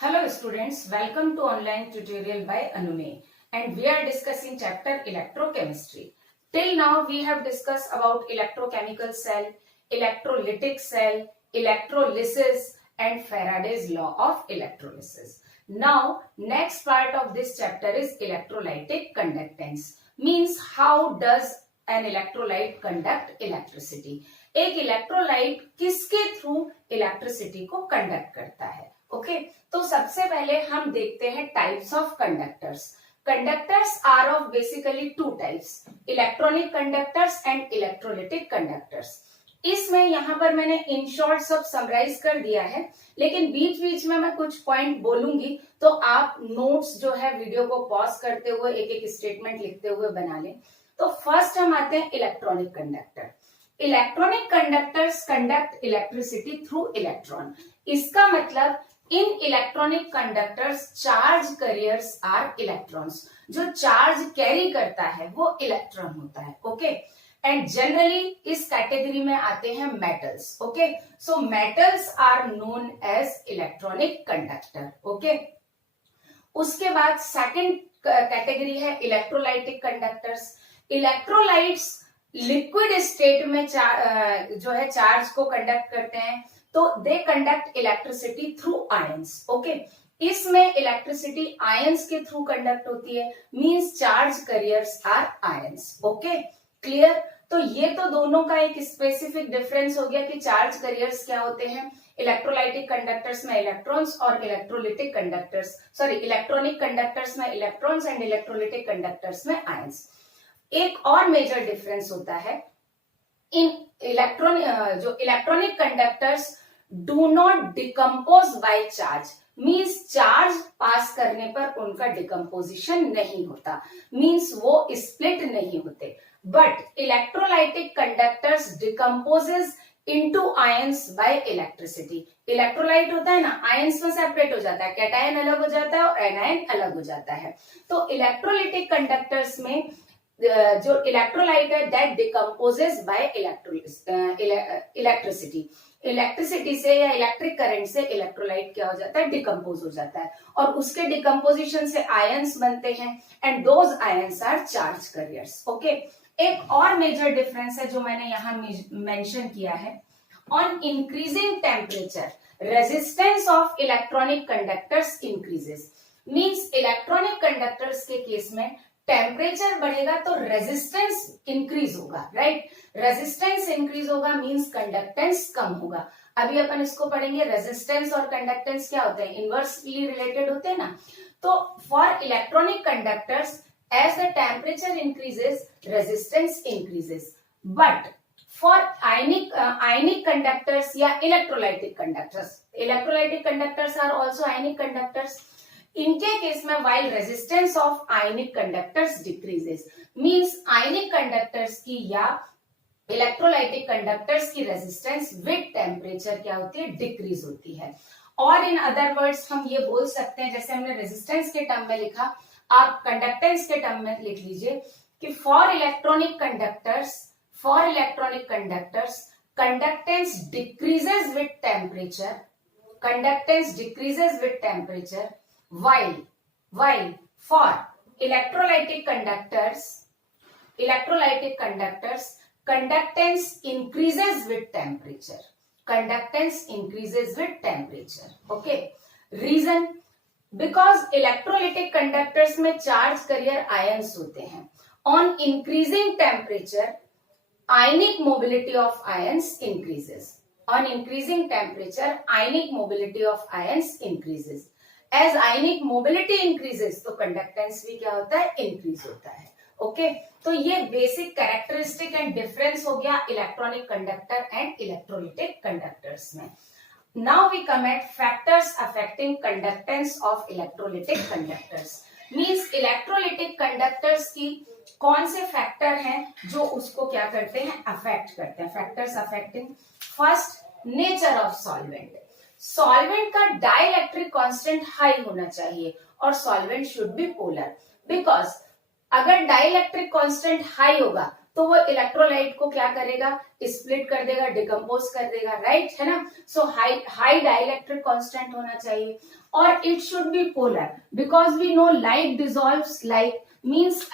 Hello students, welcome to online tutorial by Anume, and we are discussing chapter electrochemistry. Till now we have discussed about electrochemical cell, electrolytic cell, electrolysis and Faraday's law of electrolysis. Now next part of this chapter is electrolytic conductance, means how does an electrolyte conduct electricity. एक electrolyte किसके through electricity को conduct करता है. Okay तो सबसे पहले हम देखते हैं types of conductors. Conductors are of basically two types, electronic conductors and electrolytic conductors. इसमें यहाँ पर मैंने इन शॉर्ट सब समराइज कर दिया है, लेकिन बीच बीच में मैं कुछ पॉइंट बोलूंगी तो आप नोट्स जो है वीडियो को पॉज करते हुए एक एक स्टेटमेंट लिखते हुए बना लें. तो फर्स्ट हम आते हैं electronic conductor. Electronic conductors conduct electricity through electron. इसका मतलब in electronic conductors charge carriers are electrons. जो चार्ज कैरी करता है वो इलेक्ट्रॉन होता है. ओके एंड जनरली इस कैटेगरी में आते हैं metals. Okay so metals are known as electronic conductor. Okay उसके बाद सेकंड कैटेगरी है electrolytic conductors. Electrolytes liquid state में जो है चार्ज को कंडक्ट करते हैं, तो they conduct electricity through ions. Okay इसमें इलेक्ट्रिसिटी आयंस के थ्रू कंडक्ट होती है, means charge carriers are ions. Okay clear. तो ये तो दोनों का एक स्पेसिफिक डिफरेंस हो गया कि चार्ज कैरियर्स क्या होते हैं. इलेक्ट्रोलाइटिक कंडक्टर्स में इलेक्ट्रॉन्स और इलेक्ट्रोलिटिक कंडक्टर्स इलेक्ट्रॉनिक कंडक्टर्स में इलेक्ट्रॉन्स एंड इलेक्ट्रोलिटिक कंडक्टर्स में आयंस. एक और मेजर डिफरेंस होता है इन जो electronic conductors do not decompose by charge, means charge pass करने पर उनका डिकम्पोजिशन नहीं होता, मींस वो स्प्लिट नहीं होते. But electrolytic conductors decomposes into ions bye electricity. Electrolyte होता है ना, आयंस में सेपरेट हो जाता है, कैटायन अलग हो जाता है और एनायन अलग हो जाता है. तो इलेक्ट्रोलिटिक कंडक्टर्स में जो इलेक्ट्रोलाइट है that decomposes bye electricity. Electricity से या इलेक्ट्रिक करंट से इलेक्ट्रोलाइट क्या हो जाता है, डिकम्पोज हो जाता है, और उसके डिकम्पोजिशन से आयंस बनते हैं and those ions are charge carriers. Okay एक और मेजर डिफरेंस है जो मैंने यहाँ मेंशन किया है. On increasing temperature resistance of electronic conductors increases. Means electronic conductors के केस में टेम्परेचर बढ़ेगा तो रेजिस्टेंस इंक्रीज होगा. राइट रेजिस्टेंस इंक्रीज होगा मींस कंडक्टेंस कम होगा. अभी अपन इसको पढ़ेंगे. रेजिस्टेंस और कंडक्टेंस क्या होते हैं, इनवर्सली रिलेटेड होते हैं ना. तो for electronic conductors as the temperature increases resistance increases. But for ionic conductors या electrolytic conductors are also ionic conductors. इनके केस में while resistance of ionic conductors decreases, means ionic conductors की या electrolytic conductors की resistance with temperature क्या होती है, decrease होती है. और इन अदर वर्ड्स हम ये बोल सकते हैं, जैसे हमने रेजिस्टेंस के टर्म में लिखा, आप कंडक्टेंस के टर्म में लिख लीजिए कि for electronic conductors conductance decreases with temperature. While for electrolytic conductors conductance increases with temperature. Okay reason because electrolytic conductors में charge carrier ions होते हैं. On increasing temperature ionic mobility of ions increases. On increasing temperature ionic mobility of ions increases. As ionic mobility increases तो conductance भी क्या होता है, increase होता है. ओके तो ये बेसिक कैरेक्टरिस्टिक एंड डिफरेंस हो गया electronic conductor and electrolytic conductors में. Now we come at factors affecting conductance of electrolytic conductors. Means electrolytic conductors की कौन से फैक्टर हैं जो उसको क्या करते हैं, अफेक्ट करते हैं. Factors affecting, first nature of solvent. Solvent का डाइलेक्ट्रिक कांस्टेंट हाई होना चाहिए और solvent should be polar. Because अगर डाइलेक्ट्रिक कांस्टेंट हाई होगा तो वो इलेक्ट्रोलाइट को क्या करेगा, स्प्लिट कर देगा, डिकम्पोज कर देगा, राइट, है ना। सो हाई डाइलेक्ट्रिक कांस्टेंट होना चाहिए और it should be polar because we know like dissolves like, means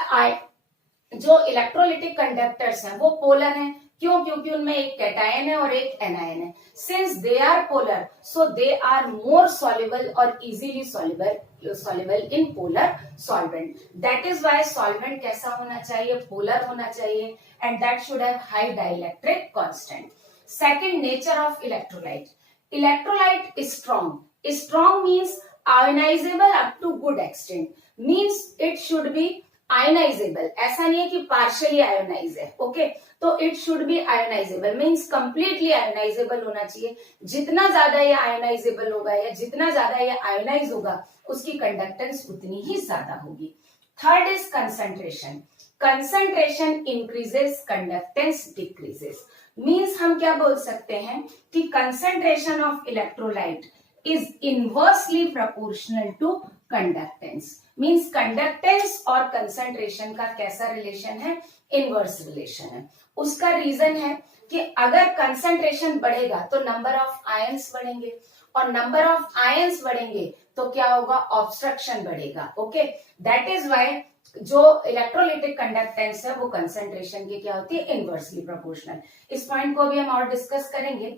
जो इलेक्ट्रोलिटिक कंडक्टर्स हैं वो पोलर हैं। क्यों? क्योंकि उनमें एक कैटायन है और एक एनायन है। Since they are polar so they are more soluble और easily soluble in polar solvent. That is why solvent कैसा होना चाहिए, पोलर होना चाहिए, and that should have high dielectric constant. Second, nature of electrolyte. Electrolyte is strong. Strong means ionizable up to good extent, means it should be ionizable. ऐसा नहीं है कि partially ionize है, ओके, तो it should be ionizable, means completely ionisable होना चाहिए। जितना ज्यादा ये आयोनाइजेबल होगा या जितना ज्यादा ये आयोनाइज होगा उसकी कंडक्टेंस उतनी ही ज्यादा होगी। Third is concentration. Concentration increases, conductance decreases, means हम क्या बोल सकते हैं कि concentration of electrolyte is inversely proportional to conductance, means conductance और कंसंट्रेशन का कैसा रिलेशन है, इनवर्स रिलेशन है। उसका रीजन है कि अगर कंसंट्रेशन बढ़ेगा तो नंबर ऑफ आयंस बढ़ेंगे और नंबर ऑफ आयंस बढ़ेंगे तो क्या होगा, ऑब्स्ट्रक्शन बढ़ेगा, ओके। दैट इज व्हाई जो इलेक्ट्रोलिटिक कंडक्टेंस है वो कंसंट्रेशन की क्या होती है, इनवर्सली प्रोपोर्शनल। इस पॉइंट को भी हम और डिस्कस करेंगे।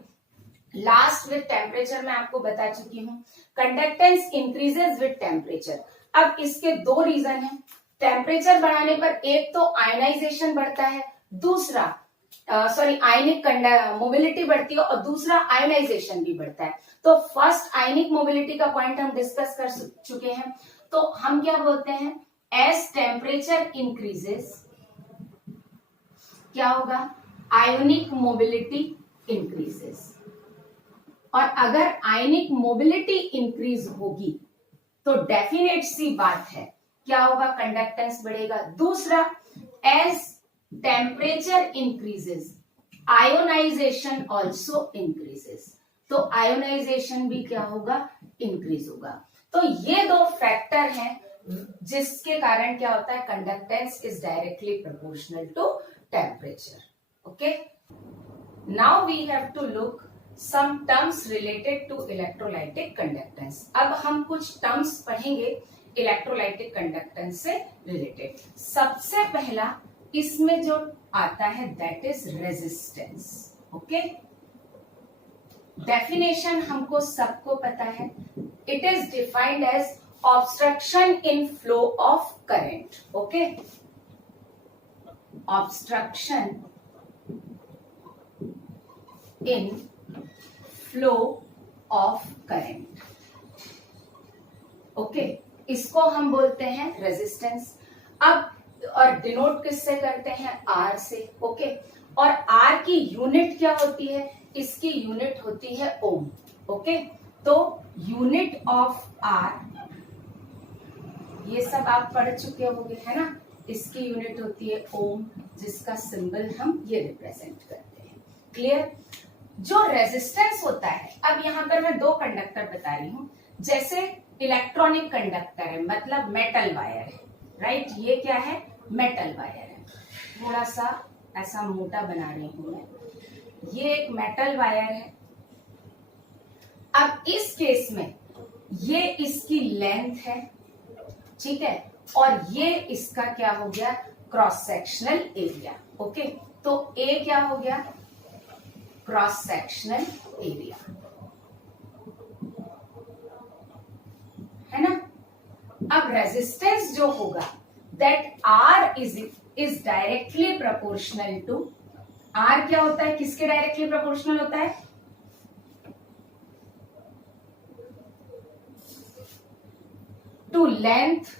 लास्ट विद टेम्परेचर मैं आपको बता चुकी हूं, कंडक्टेंस इंक्रीजेस विद टेम्परेचर। अब इसके दो रीजन है। टेम्परेचर बढ़ाने पर एक तो आयनाइजेशन बढ़ता है, दूसरा आयनिक मोबिलिटी बढ़ती है और दूसरा आयनाइजेशन भी बढ़ता है। तो फर्स्ट आयनिक मोबिलिटी का पॉइंट हम डिस्कस कर चुके हैं। तो हम क्या बोलते हैं, एज टेम्परेचर इंक्रीजेस क्या होगा, आयोनिक मोबिलिटी इंक्रीजेस। और अगर आयनिक मोबिलिटी इंक्रीज होगी तो डेफिनेट सी बात है क्या होगा, कंडक्टेंस बढ़ेगा। दूसरा, as temperature increases ionization also increases, तो आयोनाइजेशन भी क्या होगा, इंक्रीज होगा। तो ये दो फैक्टर हैं जिसके कारण क्या होता है, conductance is directly proportional to temperature, okay. Now we have to look some terms related to electrolytic conductance। अब हम कुछ terms पढ़ेंगे electrolytic conductance से related। सबसे पहला इसमें जो आता है that is resistance, okay। definition हमको सबको पता है, it is defined as obstruction in flow of current, okay। obstruction in flow of current, okay, इसको हम बोलते हैं रेजिस्टेंस। अब और डिनोट किससे करते हैं, आर से, ओके। और आर की यूनिट क्या होती है, इसकी यूनिट होती है ओम, ओके। तो यूनिट ऑफ आर, ये सब आप पढ़ चुके होंगे, है ना। इसकी यूनिट होती है ओम, जिसका सिंबल हम ये रिप्रेजेंट करते हैं, क्लियर। जो रेजिस्टेंस होता है, अब यहां पर मैं दो कंडक्टर बता रही हूं, जैसे इलेक्ट्रॉनिक कंडक्टर है, मतलब मेटल वायर है, राइट। ये क्या है, मेटल वायर है। थोड़ा सा ऐसा मोटा बना रही हूं मैं, ये एक मेटल वायर है। अब इस केस में ये इसकी लेंथ है, ठीक है, और ये इसका क्या हो गया, क्रॉस सेक्शनल एरिया, ओके। तो ए क्या हो गया, क्रॉस सेक्शनल एरिया, है ना। अब रेजिस्टेंस जो होगा that R is directly proportional to, R क्या होता है, किसके डायरेक्टली प्रोपोर्शनल होता है, टू लेंथ,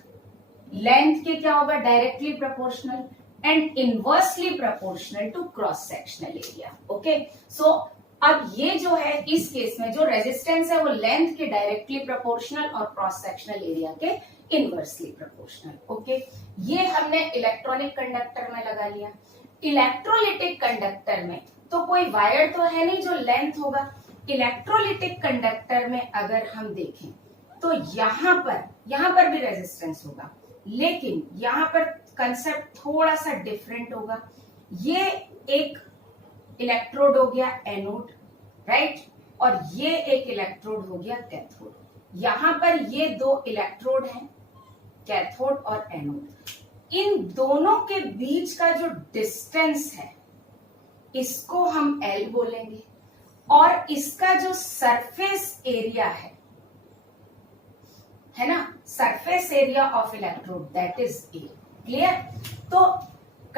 लेंथ के क्या होगा, directly proportional, and inversely proportional to cross sectional area, okay. So अब ये जो है, इस केस में जो रेजिस्टेंस है वो लेंथ के डायरेक्टली प्रोपोर्शनल और क्रॉस सेक्शनल एरिया के इनवर्सली प्रोपोर्शनल, ओके। ये हमने इलेक्ट्रॉनिक कंडक्टर में लगा लिया। इलेक्ट्रोलिटिक कंडक्टर में तो कोई वायर तो है नहीं जो लेंथ होगा। इलेक्ट्रोलिटिक कंडक्टर में अगर हम देखें तो यहां पर भी रेजिस्टेंस होगा, लेकिन यहां पर कंसेप्ट थोड़ा सा डिफरेंट होगा। ये एक इलेक्ट्रोड हो गया एनोड, राइट, और ये एक इलेक्ट्रोड हो गया कैथोड। यहां पर ये दो इलेक्ट्रोड हैं, कैथोड और एनोड। इन दोनों के बीच का जो डिस्टेंस है इसको हम L बोलेंगे, और इसका जो सरफेस एरिया है ना, surface area of electrode, that is a. Clear? तो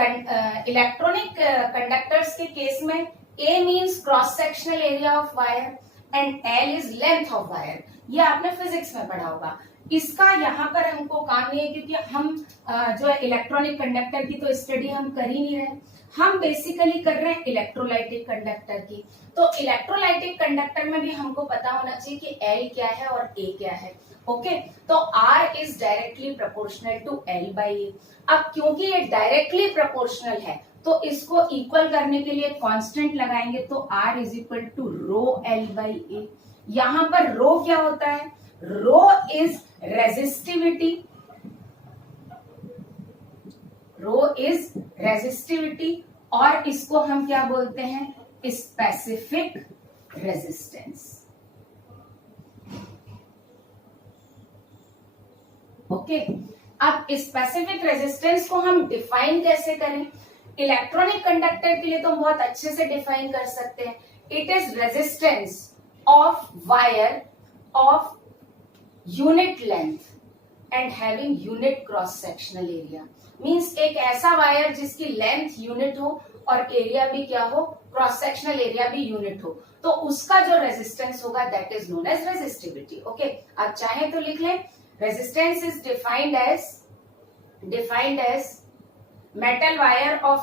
इलेक्ट्रॉनिक कंडक्टर्स के केस में A means cross sectional area of wire and L is length of wire. ये आपने फिजिक्स में पढ़ा होगा। इसका यहाँ पर हमको काम नहीं है, क्योंकि हम जो है इलेक्ट्रॉनिक कंडक्टर की तो स्टडी हम कर ही नहीं रहे, हम बेसिकली कर रहे हैं इलेक्ट्रोलाइटिक कंडक्टर की। तो इलेक्ट्रोलाइटिक कंडक्टर में भी हमको पता होना चाहिए कि L क्या है और A क्या है। ओके, तो R is directly proportional to L by A। अब क्योंकि ये डायरेक्टली प्रोपोर्शनल है तो इसको इक्वल करने के लिए कांस्टेंट लगाएंगे, तो R is equal to rho L by A। यहां पर रो क्या होता है? Rho is resistivity, rho is resistivity, और इसको हम क्या बोलते हैं? Specific resistance. ओके, अब स्पेसिफिक रेजिस्टेंस को हम डिफाइन कैसे करें? इलेक्ट्रॉनिक कंडक्टर के लिए तो हम बहुत अच्छे से डिफाइन कर सकते हैं। It is resistance of wire of unit length and having unit cross sectional area. Means एक ऐसा वायर जिसकी लेंथ यूनिट हो और एरिया भी क्या हो? क्रॉस सेक्शनल एरिया भी यूनिट हो, तो उसका जो रेजिस्टेंस होगा that is known as resistivity. Okay, आप चाहें तो लिख लें, resistance is defined as metal wire of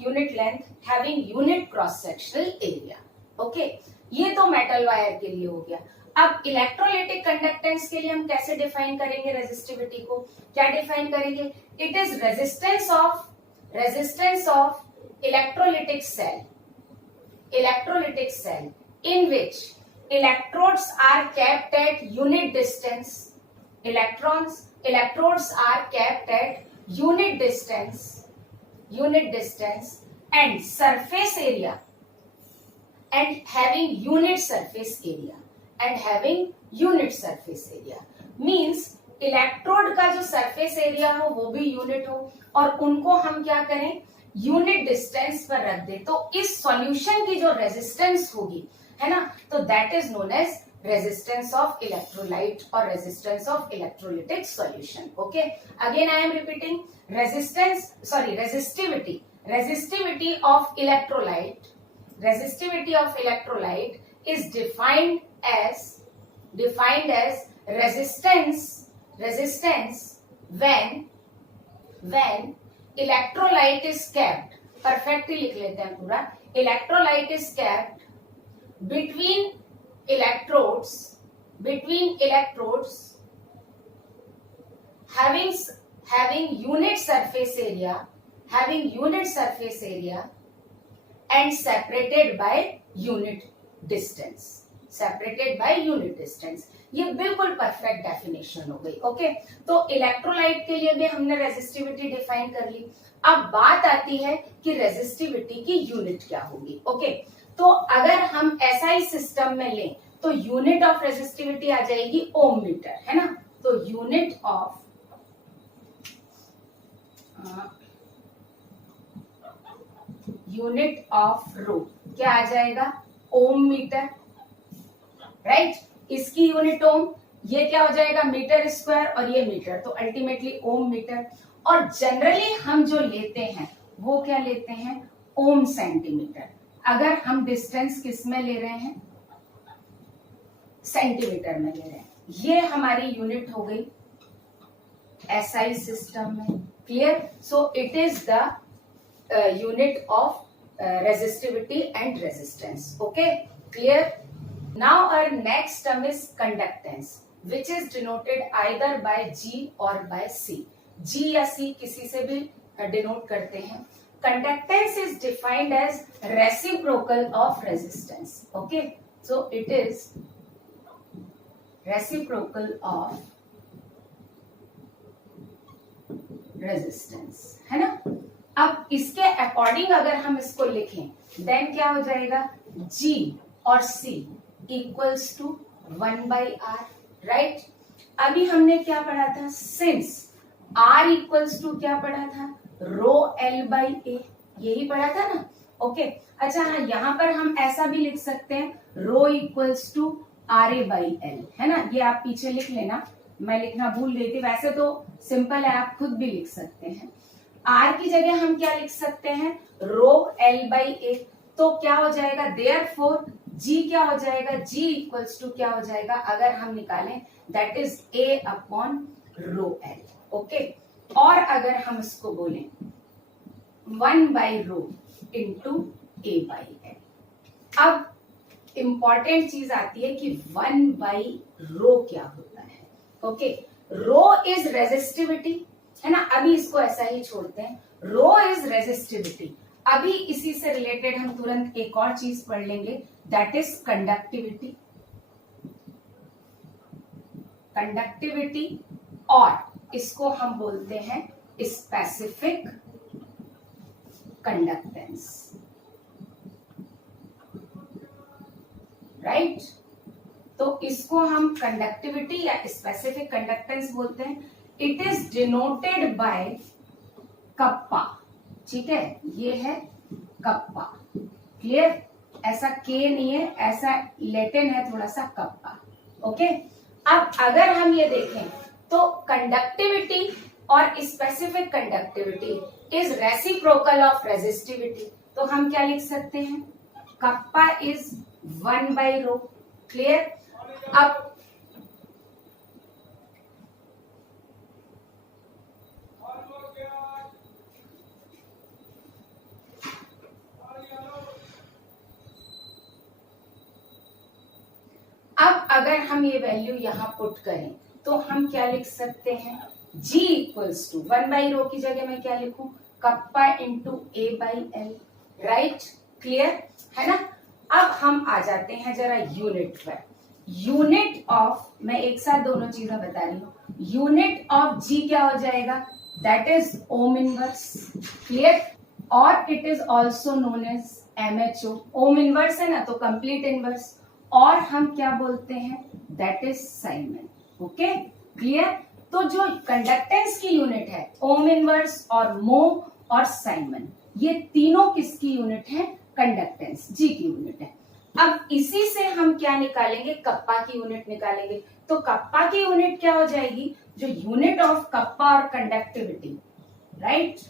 unit length having unit cross sectional area। Okay, ये तो मेटल वायर के लिए हो गया। अब इलेक्ट्रोलाइटिक कंडक्टेंस के लिए हम कैसे डिफाइन करेंगे रेजिस्टिविटी को? क्या डिफाइन करेंगे? It is resistance of electrolytic cell in which electrodes are kept at unit distance। electrodes are kept at unit distance and surface area and having unit surface area means electrode का जो surface area हो वो भी unit हो, और उनको हम क्या करें? यूनिट डिस्टेंस पर रख दे, तो इस सॉल्यूशन की जो रेजिस्टेंस होगी, है ना, तो that is known as resistance of electrolyte और resistance of electrolytic solution. Okay, again I am repeating, resistivity of electrolyte is defined as resistance when electrolyte is kept, perfectly लिख लेते हैं पूरा, electrolyte is kept between electrodes having unit surface area and separated by unit distance। ये बिल्कुल perfect definition हो गई। Okay, तो electrolyte के लिए भी हमने रेजिस्टिविटी डिफाइन कर ली। अब बात आती है कि रेजिस्टिविटी की यूनिट क्या होगी। ओके, तो अगर हम SI सिस्टम में लें तो यूनिट ऑफ रेजिस्टिविटी आ जाएगी ओम मीटर, है ना। तो यूनिट ऑफ रो क्या आ जाएगा? ओम मीटर, राइट। इसकी यूनिट ओम, ये क्या हो जाएगा? मीटर स्क्वायर, और ये मीटर, तो अल्टीमेटली ओम मीटर। और जनरली हम जो लेते हैं वो क्या लेते हैं? ओम सेंटीमीटर। अगर हम डिस्टेंस किस में ले रहे हैं? सेंटीमीटर में ले रहे हैं। ये हमारी यूनिट हो गई SI सिस्टम में। Clear? So it is the unit of resistivity and resistance। Okay, clear? Now our next term is conductance, which is denoted either by G or by C। G या C किसी से भी denote करते हैं। Conductance is defined as reciprocal of resistance। Okay, so it is reciprocal of resistance, है ना। अब इसके अकॉर्डिंग अगर हम इसको लिखें देन क्या हो जाएगा, G और C equals to 1/R, right. अभी हमने क्या पढ़ा था, सिंस R इक्वल्स टू क्या पढ़ा था, रो L/A, यही पढ़ा था ना। ओके अच्छा हाँ, यहाँ पर हम ऐसा भी लिख सकते हैं, रो इक्वल्स टू RA/L, है ना। ये आप पीछे लिख लेना, मैं लिखना भूल गई थी, वैसे तो सिंपल है, आप खुद भी लिख सकते हैं। R की जगह हम क्या लिख सकते हैं, रो L/A, तो क्या हो जाएगा, देयरफॉर G क्या हो जाएगा, G इक्वल्स टू क्या हो जाएगा, अगर हम निकालें दैट इज A/रो L। ओके, और अगर हम इसको बोलें 1/रो इंटू A/L। अब इंपॉर्टेंट चीज आती है कि 1/रो क्या होता है। ओके, रो इज रेजिस्टिविटी, है ना। अभी इसको ऐसा ही छोड़ते हैं, रो इज रेजिस्टिविटी। अभी इसी से रिलेटेड हम तुरंत एक और चीज पढ़ लेंगे, दैट इज कंडक्टिविटी। कंडक्टिविटी, और इसको हम बोलते हैं स्पेसिफिक कंडक्टेंस, राइट। तो इसको हम कंडक्टिविटी या स्पेसिफिक कंडक्टेंस बोलते हैं। It is denoted bye kappa, ठीक है, ये है कप्पा, क्लियर। ऐसा के नहीं है, ऐसा लैटिन है थोड़ा सा, कप्पा। ओके, अब अगर हम ये देखें तो कंडक्टिविटी और specific conductivity is reciprocal of resistivity, तो हम क्या लिख सकते हैं, कप्पा इज 1/रो, क्लियर। अब अगर हम ये वैल्यू यहां पुट करें तो हम क्या लिख सकते हैं, G इक्वल्स टू 1/रो की जगह मैं क्या लिखूं, kappa into A/L, right, clear है ना। अब हम आ जाते हैं जरा यूनिट पर। यूनिट ऑफ, मैं एक साथ दोनों चीजें बता रही हूँ, यूनिट ऑफ G क्या हो जाएगा, that is ohm inverse, clear, और it is also known as MHO। Ohm inverse है ना, तो कंप्लीट इनवर्स, और हम क्या बोलते हैं, that is Simon. Okay, clear. तो जो कंडक्टेंस की यूनिट है, ओम इनवर्स और मो और साइमन, ये तीनों किसकी यूनिट है, कंडक्टेंस, जी की यूनिट है। अब इसी से हम क्या निकालेंगे, कप्पा की यूनिट निकालेंगे। तो कप्पा की यूनिट क्या हो जाएगी, जो यूनिट ऑफ कप्पा और conductivity, right,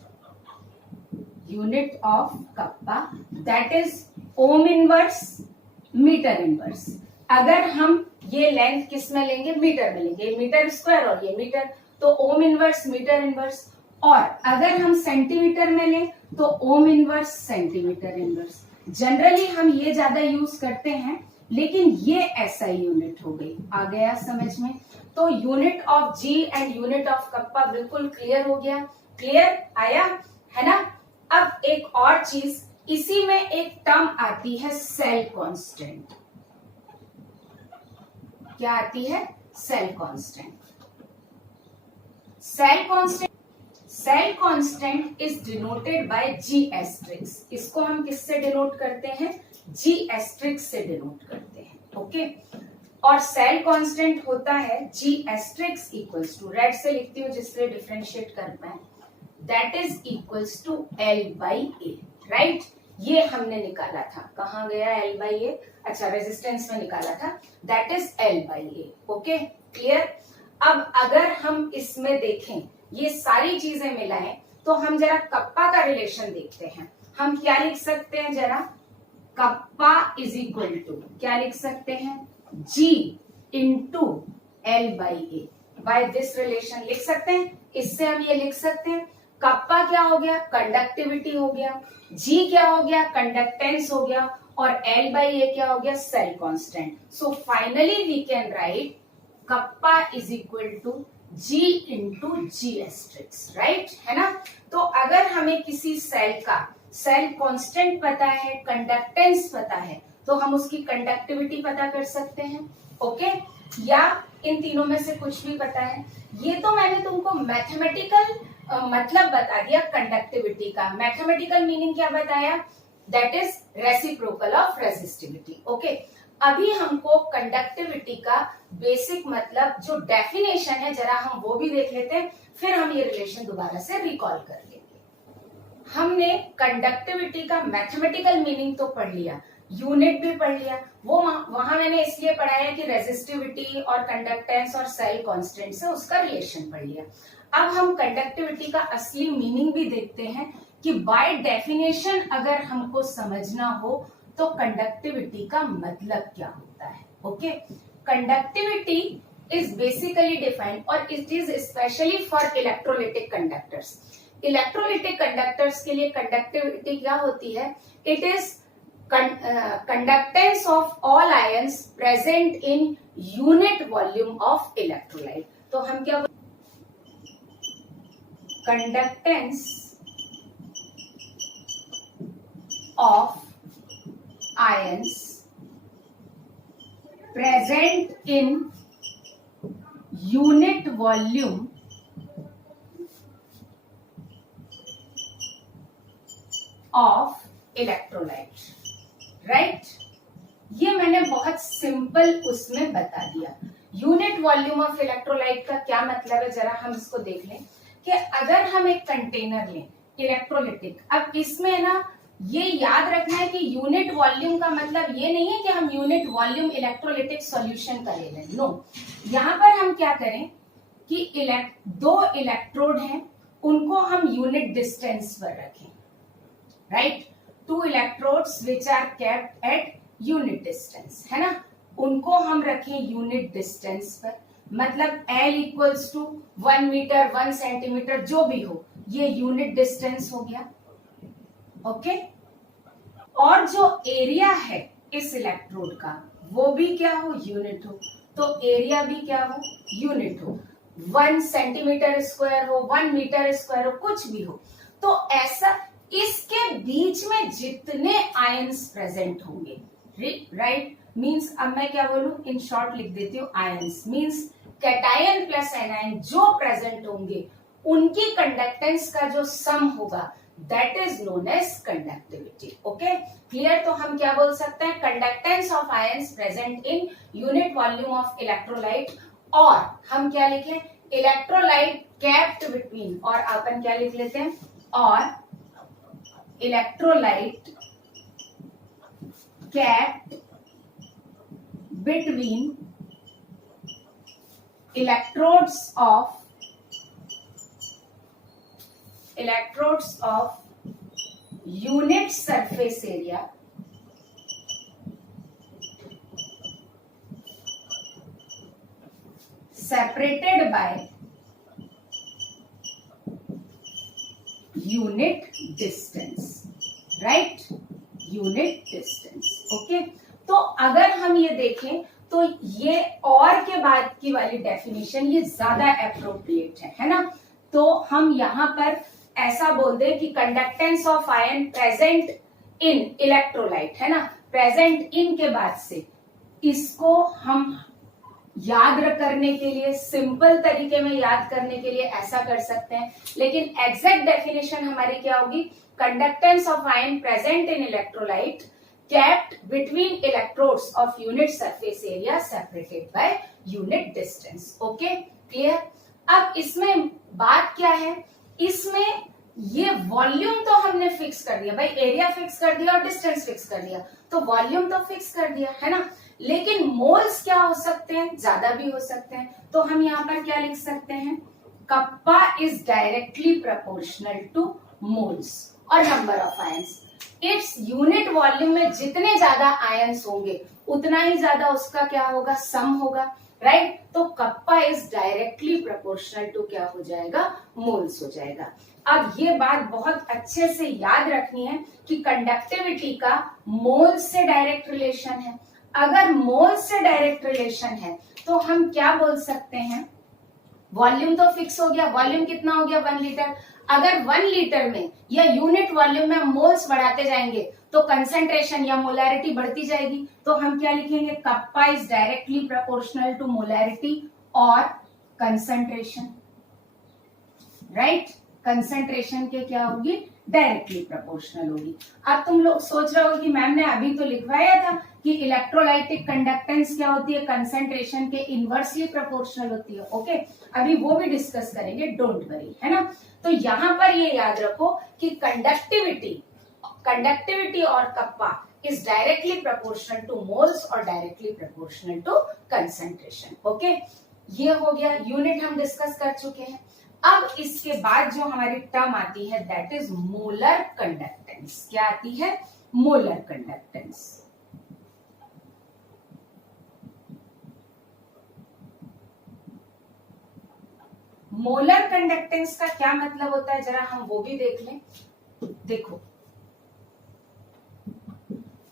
unit of kappa that is ohm inverse metre inverse. अगर हम ये लेंथ किस में लेंगे, मीटर में लेंगे, मीटर स्क्वायर और ये मीटर, तो ओम इनवर्स मीटर इनवर्स। और अगर हम सेंटीमीटर में लें तो ओम इनवर्स सेंटीमीटर इनवर्स। जनरली हम ये ज्यादा यूज करते हैं, लेकिन ये SI यूनिट हो गई, आ गया समझ में। तो unit of G and unit of kappa बिल्कुल क्लियर हो गया, क्लियर आया है ना। अब एक और चीज, इसी में एक टर्म आती है सेल कांस्टेंट। क्या आती है, cell constant. Cell constant is denoted by G asterisk. इसको हम किससे डिनोट करते हैं, G एस्ट्रिक्स से डिनोट करते हैं। ओके, और सेल कांस्टेंट होता है G asterisk equals to, red से लिखती हूँ जिससे डिफरेंशिएट कर पाए, that is equals to L/A, right. ये हमने निकाला था, कहाँ गया L/A, अच्छा रेजिस्टेंस में निकाला था, that is L/A। Okay, clear. अब अगर हम इसमें देखें, ये सारी चीजें मिलाएं, तो हम जरा कप्पा का रिलेशन देखते हैं। हम क्या लिख सकते हैं, जरा कप्पा इज इक्वल टू क्या लिख सकते हैं, G into L/A, by this relation लिख सकते हैं। इससे हम ये लिख सकते हैं, कप्पा क्या हो गया, कंडक्टिविटी हो गया, G क्या हो गया, कंडक्टेंस हो गया, और L/A क्या हो गया, cell constant. So finally we can write kappa is equal to G into G asterisk, right, है ना। तो अगर हमें किसी सेल का सेल कांस्टेंट पता है, कंडक्टेंस पता है, तो हम उसकी कंडक्टिविटी पता कर सकते हैं। ओके, या इन तीनों में से कुछ भी पता है। ये तो मैंने तुमको मैथमेटिकल मतलब बता दिया कंडक्टिविटी का। मैथमेटिकल मीनिंग क्या बताया? That is reciprocal of resistivity. Okay, अभी हमको कंडक्टिविटी का बेसिक मतलब जो डेफिनेशन है जरा हम वो भी देख लेते हैं, फिर हम ये रिलेशन दोबारा से रिकॉल कर लेंगे। हमने कंडक्टिविटी का मैथमेटिकल मीनिंग तो पढ़ लिया, यूनिट भी पढ़ लिया, वो वहां मैंने इसलिए पढ़ाया कि रेजिस्टिविटी और कंडक्टेंस और सेल कांस्टेंट से उसका रिलेशन पढ़ लिया। अब हम कंडक्टिविटी का असली मीनिंग भी देखते हैं कि बाय डेफिनेशन अगर हमको समझना हो तो कंडक्टिविटी का मतलब क्या होता है। Okay, conductivity is basically defined और it is specially for electrolytic conductors. Electrolytic conductors के लिए कंडक्टिविटी क्या होती है? It is conductance of all ions present in unit volume of electrolyte। तो हम क्या, conductance of ions present in unit volume of electrolyte। Right, ये मैंने बहुत सिंपल उसमें बता दिया। यूनिट वॉल्यूम ऑफ इलेक्ट्रोलाइट का क्या मतलब है, जरा हम इसको देख लें कि अगर हम एक कंटेनर लें इलेक्ट्रोलिटिक, अब इसमें ना ये याद रखना है कि यूनिट वॉल्यूम का मतलब ये नहीं है कि हम यूनिट वॉल्यूम इलेक्ट्रोलिटिक सॉल्यूशन का ले लें। नो, यहां पर हम क्या करें कि दो इलेक्ट्रोड हैं, उनको हम यूनिट डिस्टेंस पर रखें। Right, two electrodes which are kept at unit distance, है ना, उनको हम रखें यूनिट डिस्टेंस पर। मतलब L equals to 1 metre 1 centimetre जो भी हो, ये यूनिट डिस्टेंस हो गया। ओके, और जो एरिया है इस इलेक्ट्रोड का वो भी क्या हो, यूनिट हो। तो एरिया भी क्या हो, यूनिट हो। 1 सेंटीमीटर स्क्वायर हो, 1 मीटर स्क्वायर हो, कुछ भी हो। तो ऐसा इसके बीच में जितने आयंस प्रेजेंट होंगे, राइट, मींस अब मैं क्या बोलूं, इन शॉर्ट लिख देती हूँ, ions means cation plus anion जो प्रेजेंट होंगे उनकी कंडक्टेंस का जो सम होगा that is known as conductivity. Okay, clear? तो हम क्या बोल सकते हैं, conductance of ions present in unit volume of electrolyte. और हम क्या लिखें, इलेक्ट्रोलाइट केप्ट बिटवीन, और अपन क्या लिख लेते हैं, और electrolyte kept between electrodes of unit surface area separated by unit distance. Right, unit distance. Okay, तो अगर हम ये देखें तो ये और के बाद की वाली डेफिनेशन ये ज्यादा एप्रोप्रिएट है ना। तो हम यहां पर ऐसा बोल दें कि conductance of ion present in electrolyte, है ना, प्रेजेंट इन के बाद से इसको हम याद करने के लिए, सिंपल तरीके में याद करने के लिए ऐसा कर सकते हैं, लेकिन एग्जैक्ट डेफिनेशन हमारी क्या होगी, conductance of ion present in electrolyte kept between electrodes of unit surface area separated by unit distance. Okay, clear? अब इसमें बात क्या है, इसमें ये वॉल्यूम तो हमने फिक्स कर दिया भाई, एरिया फिक्स कर दिया और डिस्टेंस फिक्स कर दिया, तो वॉल्यूम तो फिक्स कर दिया, है ना, लेकिन मोल्स क्या हो सकते हैं, ज्यादा भी हो सकते हैं। तो हम यहाँ पर क्या लिख सकते हैं, kappa is directly proportional to moles और number of ions. Its unit volume में जितने ज्यादा आयंस होंगे उतना ही ज्यादा उसका क्या होगा, सम होगा। राइट, तो kappa is directly proportional to क्या हो जाएगा, मोल्स हो जाएगा। अब ये बात बहुत अच्छे से याद रखनी है कि कंडक्टिविटी का मोल्स से डायरेक्ट रिलेशन है। अगर मोल्स से डायरेक्ट रिलेशन है तो हम क्या बोल सकते हैं, वॉल्यूम तो फिक्स हो गया, वॉल्यूम कितना हो गया, 1 लीटर। अगर 1 लीटर में या यूनिट वॉल्यूम में मोल्स बढ़ाते जाएंगे तो कंसेंट्रेशन या मोलैरिटी बढ़ती जाएगी। तो हम क्या लिखेंगे, kappa is directly proportional to molarity और कंसेंट्रेशन। राइट, कंसंट्रेशन के क्या होगी, डायरेक्टली प्रोपोर्शनल होगी। अब तुम लोग सोच रहे हो कि मैम ने अभी तो लिखवाया था कि इलेक्ट्रोलाइटिक कंडक्टेंस क्या होती है, कंसंट्रेशन के इनवर्सली प्रोपोर्शनल होती है। ओके, अभी वो भी डिस्कस करेंगे, डोंट वरी, है ना। तो यहां पर ये याद रखो कि कंडक्टिविटी और kappa is directly proportional to moles और directly proportional to concentration। Okay, ये हो गया, यूनिट हम डिस्कस कर चुके हैं। अब इसके बाद जो हमारी टर्म आती है दैट इज मोलर कंडक्टेंस। क्या आती है, मोलर कंडक्टेंस। मोलर कंडक्टेंस का क्या मतलब होता है, जरा हम वो भी देख लें। देखो,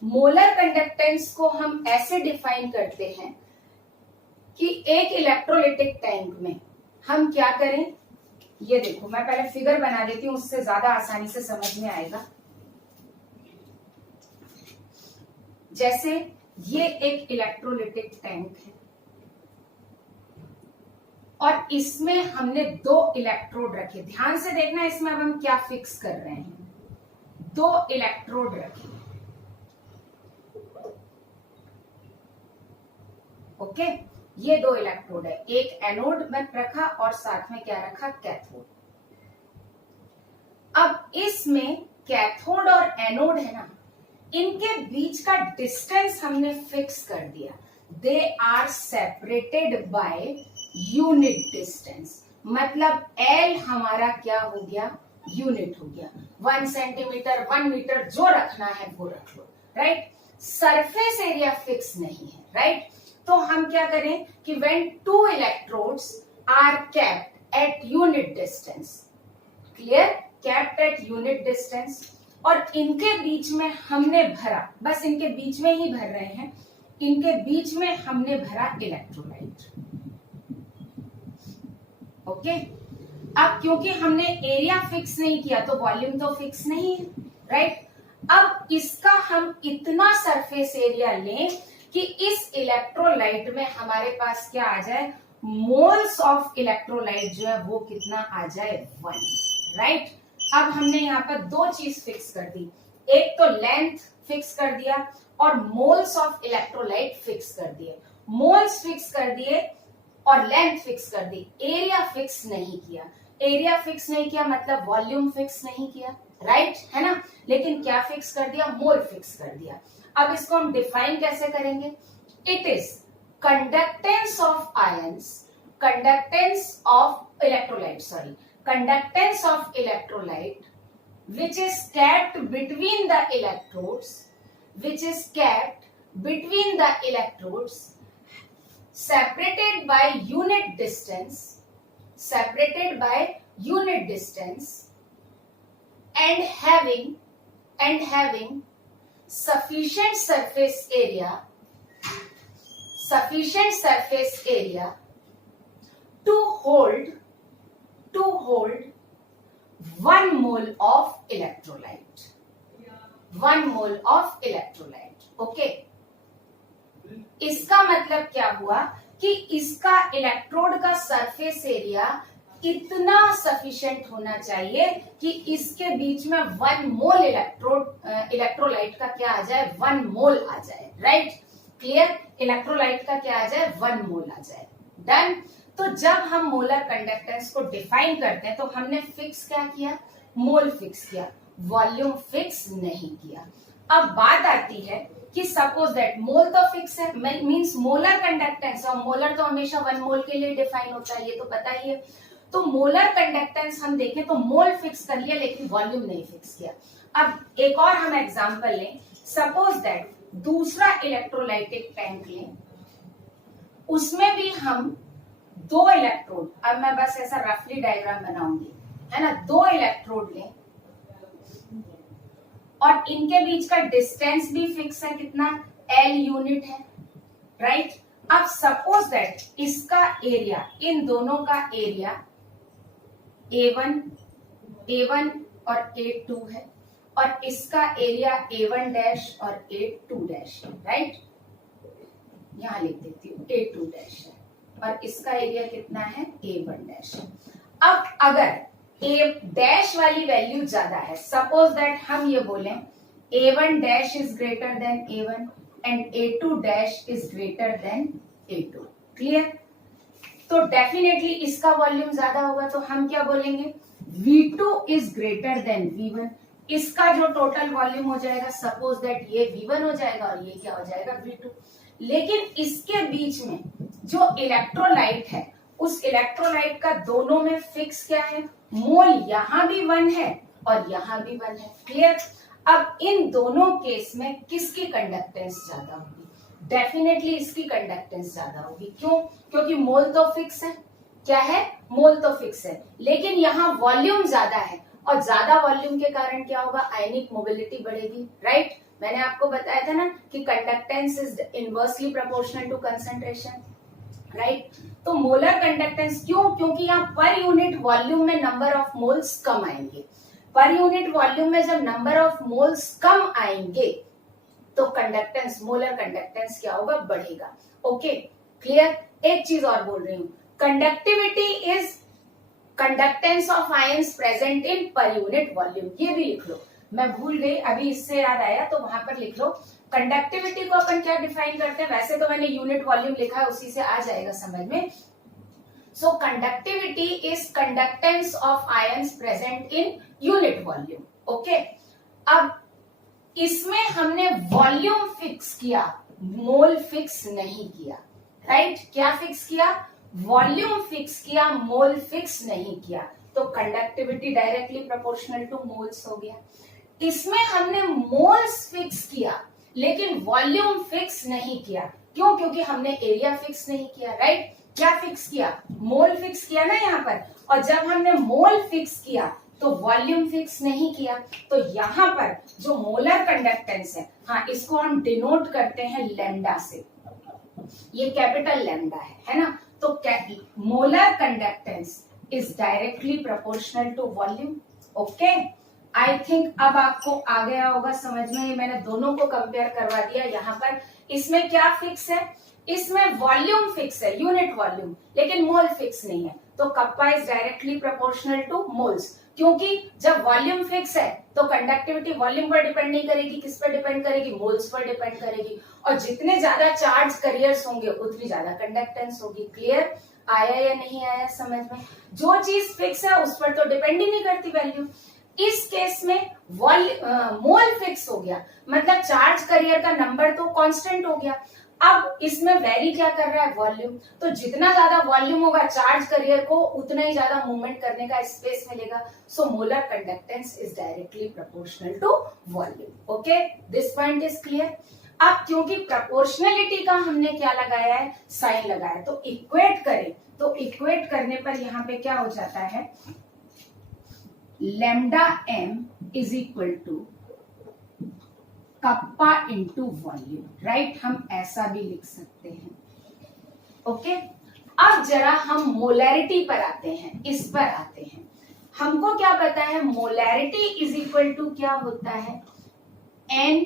मोलर कंडक्टेंस को हम ऐसे डिफाइन करते हैं कि एक इलेक्ट्रोलिटिक टैंक में हम क्या करें, ये देखो मैं पहले फिगर बना देती हूं, उससे ज्यादा आसानी से समझ में आएगा। जैसे ये एक इलेक्ट्रोलिटिक टैंक है और इसमें हमने 2 इलेक्ट्रोड रखे। ध्यान से देखना इसमें अब हम क्या फिक्स कर रहे हैं, 2 इलेक्ट्रोड रखे। ओके, ये 2 इलेक्ट्रोड है, एक एनोड में रखा और साथ में क्या रखा, कैथोड। अब इसमें कैथोड और एनोड है ना, इनके बीच का डिस्टेंस हमने फिक्स कर दिया। They are separated by unit distance, मतलब एल हमारा क्या हो गया, यूनिट हो गया। 1 सेंटीमीटर, 1 मीटर, जो रखना है वो रख लो, राइट। सरफेस एरिया फिक्स नहीं है, राइट। तो हम क्या करें कि when 2 electrodes are kept at unit distance, clear, kept at unit distance, और इनके बीच में हमने भरा, बस इनके बीच में ही भर रहे हैं, इनके बीच में हमने भरा इलेक्ट्रोलाइट। ओके, अब क्योंकि हमने एरिया फिक्स नहीं किया तो वॉल्यूम तो फिक्स नहीं है, राइट। अब इसका हम इतना सरफेस एरिया लें कि इस इलेक्ट्रोलाइट में हमारे पास क्या आ जाए, मोल्स ऑफ इलेक्ट्रोलाइट जो है वो कितना आ जाए, 1, राइट। अब हमने यहाँ पर 2 चीज फिक्स कर दी, एक तो लेंथ फिक्स कर दिया और मोल्स ऑफ इलेक्ट्रोलाइट फिक्स कर दिए। मोल्स फिक्स कर दिए और लेंथ फिक्स कर दी, एरिया फिक्स नहीं किया। एरिया फिक्स नहीं किया मतलब वॉल्यूम फिक्स नहीं किया, राइट, है ना। लेकिन क्या फिक्स कर दिया, मोल फिक्स कर दिया। अब इसको हम डिफाइन कैसे करेंगे, it is conductance of ions, conductance of electrolyte, sorry, conductance of electrolyte which is kept between the electrodes, which is kept between the electrodes, separated by unit distance, separated by unit distance, and having sufficient surface area, sufficient surface area to hold 1 mole of electrolyte, 1 mole of electrolyte। Okay, इसका मतलब क्या हुआ कि इसका electrode का surface area इतना sufficient होना चाहिए कि इसके बीच में 1 मोल इलेक्ट्रोलाइट का क्या आ जाए, 1 मोल आ जाए, राइट, क्लियर। इलेक्ट्रोलाइट का क्या आ जाए, 1 मोल आ जाए, डन। तो जब हम मोलर कंडक्टेंस को डिफाइन करते हैं तो हमने फिक्स क्या किया, मोल फिक्स किया, वॉल्यूम फिक्स नहीं किया। अब बात आती है कि सपोज दैट मोल तो फिक्स है, मींस मोलर कंडक्टेंस, और मोलर तो हमेशा 1 मोल के लिए डिफाइन होता है, ये तो पता ही है। तो मोलर कंडक्टेंस हम देखें तो मोल फिक्स कर लिया लेकिन वॉल्यूम नहीं फिक्स किया। अब एक और हम एग्जांपल लें, सपोज दैट दूसरा इलेक्ट्रोलाइटिक टैंक लें, उसमें भी हम 2 इलेक्ट्रोड, अब मैं बस ऐसा रफली डायग्राम बनाऊंगी, है ना, 2 इलेक्ट्रोड लें और इनके बीच का डिस्टेंस भी फिक्स है, कितना, L यूनिट है, राइट। अब सपोज दैट इसका एरिया, इन दोनों का एरिया A1 और A2 है और इसका एरिया A1 डैश और A2 डैश है, राइट। यहां लिख देती हूँ A2 डैश है और इसका एरिया कितना है, A1 डैश है। अब अगर ए डैश वाली वैल्यू ज्यादा है, सपोज दैट हम ये बोलें A1 dash is greater than A1 and A2 dash is greater than A2, clear? तो डेफिनेटली इसका वॉल्यूम ज्यादा होगा, तो हम क्या बोलेंगे V2 is greater than V1। इसका जो टोटल वॉल्यूम हो जाएगा, सपोज दैट ये V1 हो जाएगा और ये क्या हो जाएगा V2। लेकिन इसके बीच में जो इलेक्ट्रोलाइट है, उस इलेक्ट्रोलाइट का दोनों में फिक्स क्या है, मोल यहाँ भी 1 है और यहाँ भी 1 है, क्लियर? अब इन दोनों केस में किसकी कंडक्टेंस ज्यादा होगी? डेफिनेटली इसकी कंडक्टेंस ज्यादा होगी। क्यों? क्योंकि मोल तो फिक्स है। क्या है? मोल तो फिक्स है, लेकिन यहाँ वॉल्यूम ज्यादा है और ज्यादा वॉल्यूम के कारण क्या होगा, आयनिक मोबिलिटी बढ़ेगी, राइट? मैंने आपको बताया था ना कि conductance is inversely proportional to concentration, right? तो मोलर कंडक्टेंस क्यों? क्योंकि यहाँ पर यूनिट वॉल्यूम में नंबर ऑफ मोल्स कम आएंगे। पर यूनिट वॉल्यूम में जब नंबर ऑफ मोल्स कम आएंगे तो कंडक्टेंस, मोलर कंडक्टेंस क्या होगा, बढ़ेगा। Okay, clear? एक चीज और बोल रही हूं, conductivity is conductance of ions present इन पर यूनिट वॉल्यूम। ये भी लिख लो, मैं भूल गई, अभी इससे याद आया तो वहां पर लिख लो। कंडक्टिविटी को अपन क्या डिफाइन करते हैं, वैसे तो मैंने यूनिट वॉल्यूम लिखा है, उसी से आ जाएगा समझ में। So conductivity is conductance of ions present in unit volume. Okay, अब इसमें हमने वॉल्यूम फिक्स किया, मोल फिक्स नहीं किया, राइट? क्या फिक्स किया? वॉल्यूम फिक्स किया, मोल फिक्स नहीं किया, तो conductivity directly proportional to moles हो गया। इसमें हमने मोल्स फिक्स किया लेकिन वॉल्यूम फिक्स नहीं किया। क्यों? क्योंकि हमने एरिया फिक्स नहीं किया, राइट? क्या फिक्स किया? मोल फिक्स किया ना यहाँ पर, और जब हमने मोल फिक्स किया तो वॉल्यूम फिक्स नहीं किया, तो यहाँ पर जो मोलर कंडक्टेंस है, हाँ, इसको हम डिनोट करते हैं लैम्डा से, ये कैपिटल लैम्डा है ना? तो molar conductance is directly proportional to volume. Okay, I think अब आपको आ गया होगा समझ में। मैंने दोनों को कंपेयर करवा दिया। यहाँ पर इसमें क्या फिक्स है, इसमें वॉल्यूम फिक्स है, यूनिट वॉल्यूम, लेकिन मोल फिक्स नहीं है, तो kappa is directly proportional to moles. क्योंकि जब वॉल्यूम फिक्स है तो कंडक्टिविटी वॉल्यूम पर डिपेंड नहीं करेगी, किस पर डिपेंड करेगी, मोल्स पर डिपेंड करेगी, और जितने ज्यादा चार्ज कैरियर्स होंगे उतनी ज्यादा कंडक्टेंस होगी। क्लियर? आया या नहीं आया समझ में? जो चीज फिक्स है उस पर तो डिपेंड ही नहीं करती वैल्यू। इस केस में मोल फिक्स हो गया, मतलब चार्ज कैरियर का नंबर तो कांस्टेंट हो गया। अब इसमें वेरी क्या कर रहा है, वॉल्यूम। तो जितना ज्यादा वॉल्यूम होगा चार्ज कैरियर को उतना ही ज्यादा मूवमेंट करने का स्पेस मिलेगा। So molar conductance is directly proportional to volume. Okay, this point is clear. अब क्योंकि प्रोपोर्शनलिटी का हमने क्या लगाया है, साइन लगाया, तो इक्वेट करें, तो इक्वेट करने पर यहाँ पे क्या हो जाता है, lambda M is equal to kappa into volume, right? हम ऐसा भी लिख सकते हैं। ओके, अब जरा हम मोलैरिटी पर आते हैं, इस पर आते हैं। हमको क्या पता है, मोलैरिटी इज इक्वल टू क्या होता है, N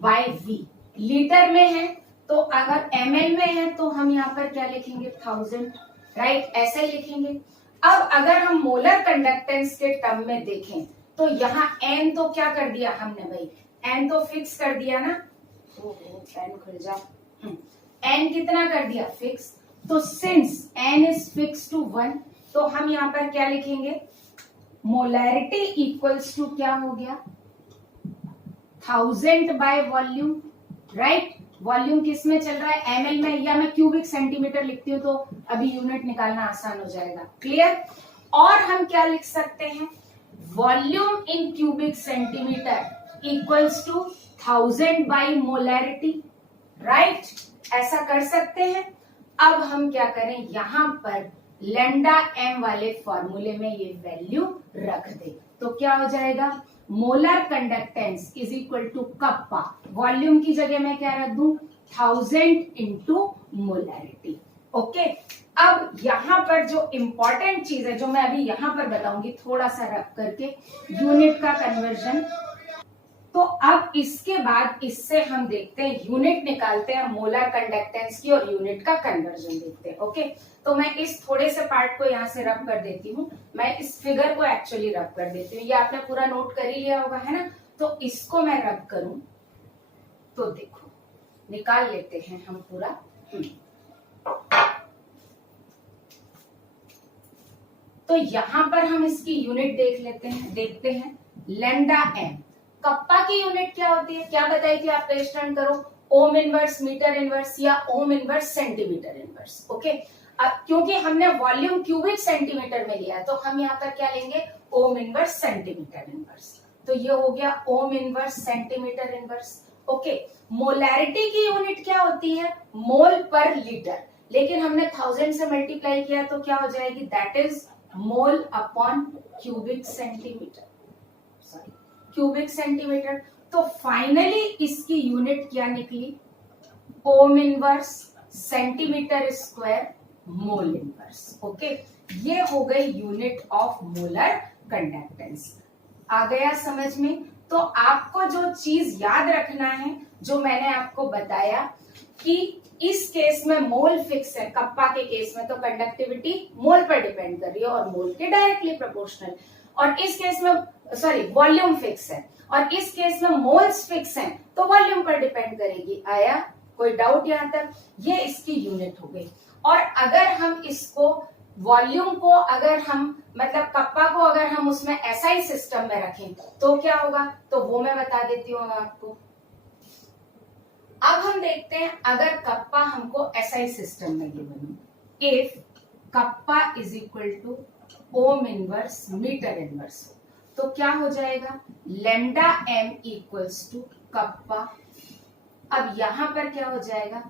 बाय V। लीटर में है तो अगर ml में है तो हम यहाँ पर क्या लिखेंगे, 1000, राइट? ऐसे ही लिखेंगे। अब अगर हम मोलर कंडक्टेंस के टर्म में देखें तो यहाँ n तो क्या कर दिया हमने भाई, n तो फिक्स कर दिया ना, पेन खुल जा, n कितना कर दिया, फिक्स। तो since n is fix to 1, तो हम यहाँ पर क्या लिखेंगे, मोलैरिटी इक्वल्स टू क्या हो गया, 1000 बाय वॉल्यूम, राइट? वॉल्यूम किस में चल रहा है, ml में, या मैं क्यूबिक सेंटीमीटर लिखती हूँ तो अभी यूनिट निकालना आसान हो जाएगा। क्लियर? और हम क्या लिख सकते हैं, volume in cubic centimetre equals to 1000 by molarity, right? ऐसा कर सकते हैं। अब हम क्या करें, यहां पर लैम्डा एम वाले फॉर्मूले में ये वैल्यू रख दे, तो क्या हो जाएगा, molar conductance is equal to kappa, volume की जगह मैं क्या रख दूं, 1000 इंटू मोलैरिटी। ओके, अब यहाँ पर जो इंपॉर्टेंट चीज है, जो मैं अभी यहाँ पर बताऊंगी थोड़ा सा रख करके, यूनिट का कन्वर्जन। तो अब इसके बाद इससे हम देखते हैं, यूनिट निकालते हैं मोलर कंडक्टेंस की और यूनिट का कन्वर्जन देखते हैं। ओके, तो मैं इस थोड़े से पार्ट को यहाँ से रब कर देती हूँ, मैं इस फिगर को एक्चुअली रब कर देती हूँ। ये आपने पूरा नोट कर ही लिया होगा, है ना। तो इसको मैं रब करूं तो देखो निकाल लेते हैं हम पूरा। तो यहां पर हम इसकी यूनिट देख लेते हैं, देखते हैं लैम्डा एम। कप्पा की यूनिट क्या होती है, क्या बताई थी आप, पेज टर्न करो, ओम इनवर्स मीटर इनवर्स या ओम इनवर्स सेंटीमीटर इनवर्स। ओके, अब क्योंकि हमने वॉल्यूम क्यूबिक सेंटीमीटर में लिया तो हम यहाँ पर क्या लेंगे, ओम इनवर्स सेंटीमीटर इनवर्स। तो ये हो गया ओम inverse centimetre inverse. Okay, molarity की यूनिट क्या होती है, मोल पर लीटर, लेकिन हमने 1000 से मल्टीप्लाई किया तो क्या हो जाएगी, that is mole upon cubic centimetre, sorry cubic centimetre. तो फाइनली इसकी यूनिट क्या निकली, ओम inverse centimetre square mole inverse. Okay, ये हो गई यूनिट ऑफ मोलर कंडक्टेंस। आ गया समझ में। तो आपको जो चीज याद रखना है, जो मैंने आपको बताया कि इस केस में मोल फिक्स है, कप्पा के केस में तो कंडक्टिविटी मोल पर डिपेंड कर रही है और मोल के डायरेक्टली प्रोपोर्शनल, और इस केस में सॉरी वॉल्यूम फिक्स है और इस केस में मोल्स फिक्स हैं तो वॉल्यूम पर डिपेंड करेगी। आया कोई डाउट यहाँ तक, ये इसकी यूनिट हो गई। और अगर हम इसको वॉल्यूम को अगर हम मतलब कप्पा को अगर हम उसमें एसआई सिस्टम में रखें तो क्या होगा, तो वो मैं बता देती हूँ आपको। अब हम देखते हैं अगर कप्पा हमको एसआई सिस्टम में गिवन हो, if kappa is equal to ohm inverse metre inverse हो तो क्या हो जाएगा, lambda M equals to kappa. अब यहां पर क्या हो जाएगा,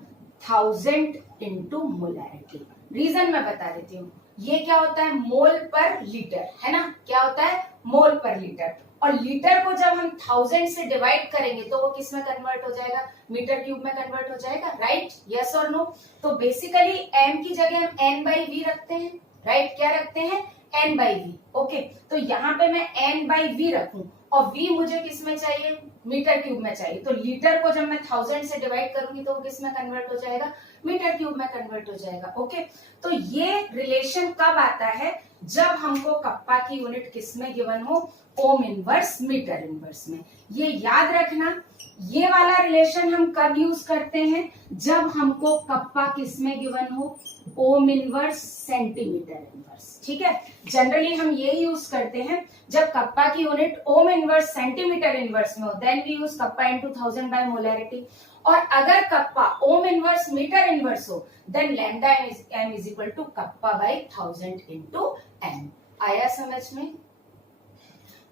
1000 इंटू मोलैरिटी। रीजन मैं बता देती हूँ, ये क्या होता है, मोल पर लीटर, है ना, क्या होता है, मोल पर लीटर। और लीटर को जब हम 1000 से डिवाइड करेंगे तो वो किस में कन्वर्ट हो जाएगा, मीटर क्यूब में कन्वर्ट हो जाएगा, राइट, यस और नो। तो बेसिकली एम की जगह हम एन बाई वी रखते हैं, राइट, क्या रखते हैं, एन बाई वी। ओके, तो यहाँ पे मैं एन बाई वी रखूं और v मुझे किस में चाहिए, मीटर क्यूब में चाहिए। तो लीटर को जब मैं 1000 से डिवाइड करूंगी तो वो किस में कन्वर्ट हो जाएगा, मीटर क्यूब में कन्वर्ट हो जाएगा। ओके, तो ये रिलेशन कब आता है, जब हमको कप्पा की यूनिट किस में गिवन हो, ओम इनवर्स मीटर इनवर्स में। ये याद रखना, ये वाला रिलेशन हम कब यूज करते हैं, जब हमको कप्पा किस में गिवन हो, ओम इनवर्स सेंटीमीटर इनवर्स। ठीक है, जनरली हम ये यूज करते हैं जब कप्पा की unit ohm inverse centimetre inverse में हो, then we use kappa into 1000 by molarity. और अगर kappa ohm inverse metre inverse हो then lambda M is equal to kappa by 1000 into M. आया समझ में।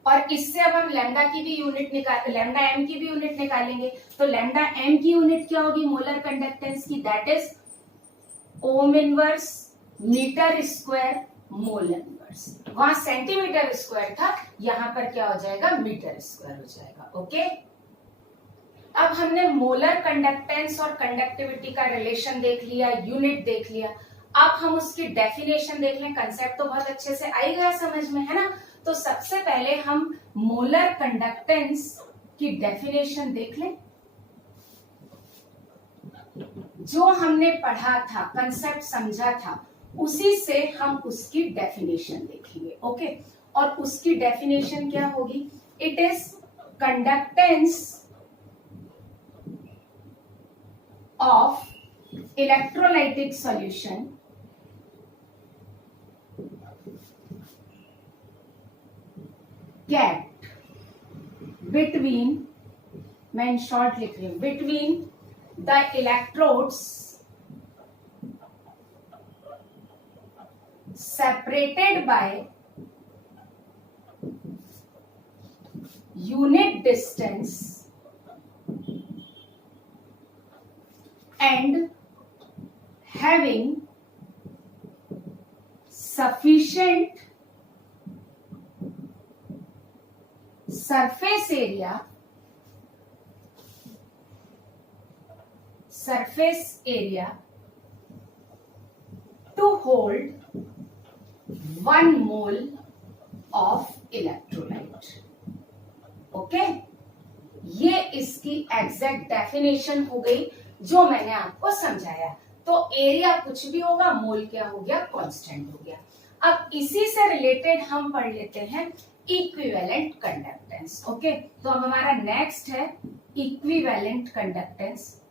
और इससे अब हम लैम्डा की भी यूनिट निकाल, लैम्डा एम की भी यूनिट निकालेंगे। तो लैम्डा एम की यूनिट क्या होगी, मोलर कंडक्टेंस की, that is ohm inverse metre square mole inverse. वहां सेंटीमीटर स्क्वायर था, यहां पर क्या हो जाएगा, मीटर स्क्वायर हो जाएगा। ओके, अब हमने मोलर कंडक्टेंस और कंडक्टिविटी का रिलेशन देख लिया, यूनिट देख लिया। अब हम उसकी डेफिनेशन देख लें। कंसेप्ट तो बहुत अच्छे से आ ही गया समझ में, है ना। तो सबसे पहले हम मोलर कंडक्टेंस की डेफिनेशन देख लें। जो हमने पढ़ा था, कंसेप्ट समझा था, उसी से हम उसकी डेफिनेशन देखेंगे। ओके, और उसकी डेफिनेशन क्या होगी, it is conductance of electrolytic solution kept between, मैं इन शॉर्ट लिख रही हूं, between the electrodes separated by unit distance and having sufficient surface area to hold 1 mole of electrolyte. Okay, ये इसकी एग्जैक्ट डेफिनेशन हो गई जो मैंने आपको समझाया। तो एरिया कुछ भी होगा, मोल क्या हो गया, कांस्टेंट हो गया। अब इसी से रिलेटेड हम पढ़ लेते हैं इक्विवेलेंट कंडक्टेंस। ओके, तो अब हमारा नेक्स्ट है इक्विवेलेंट कंडक्टेंस।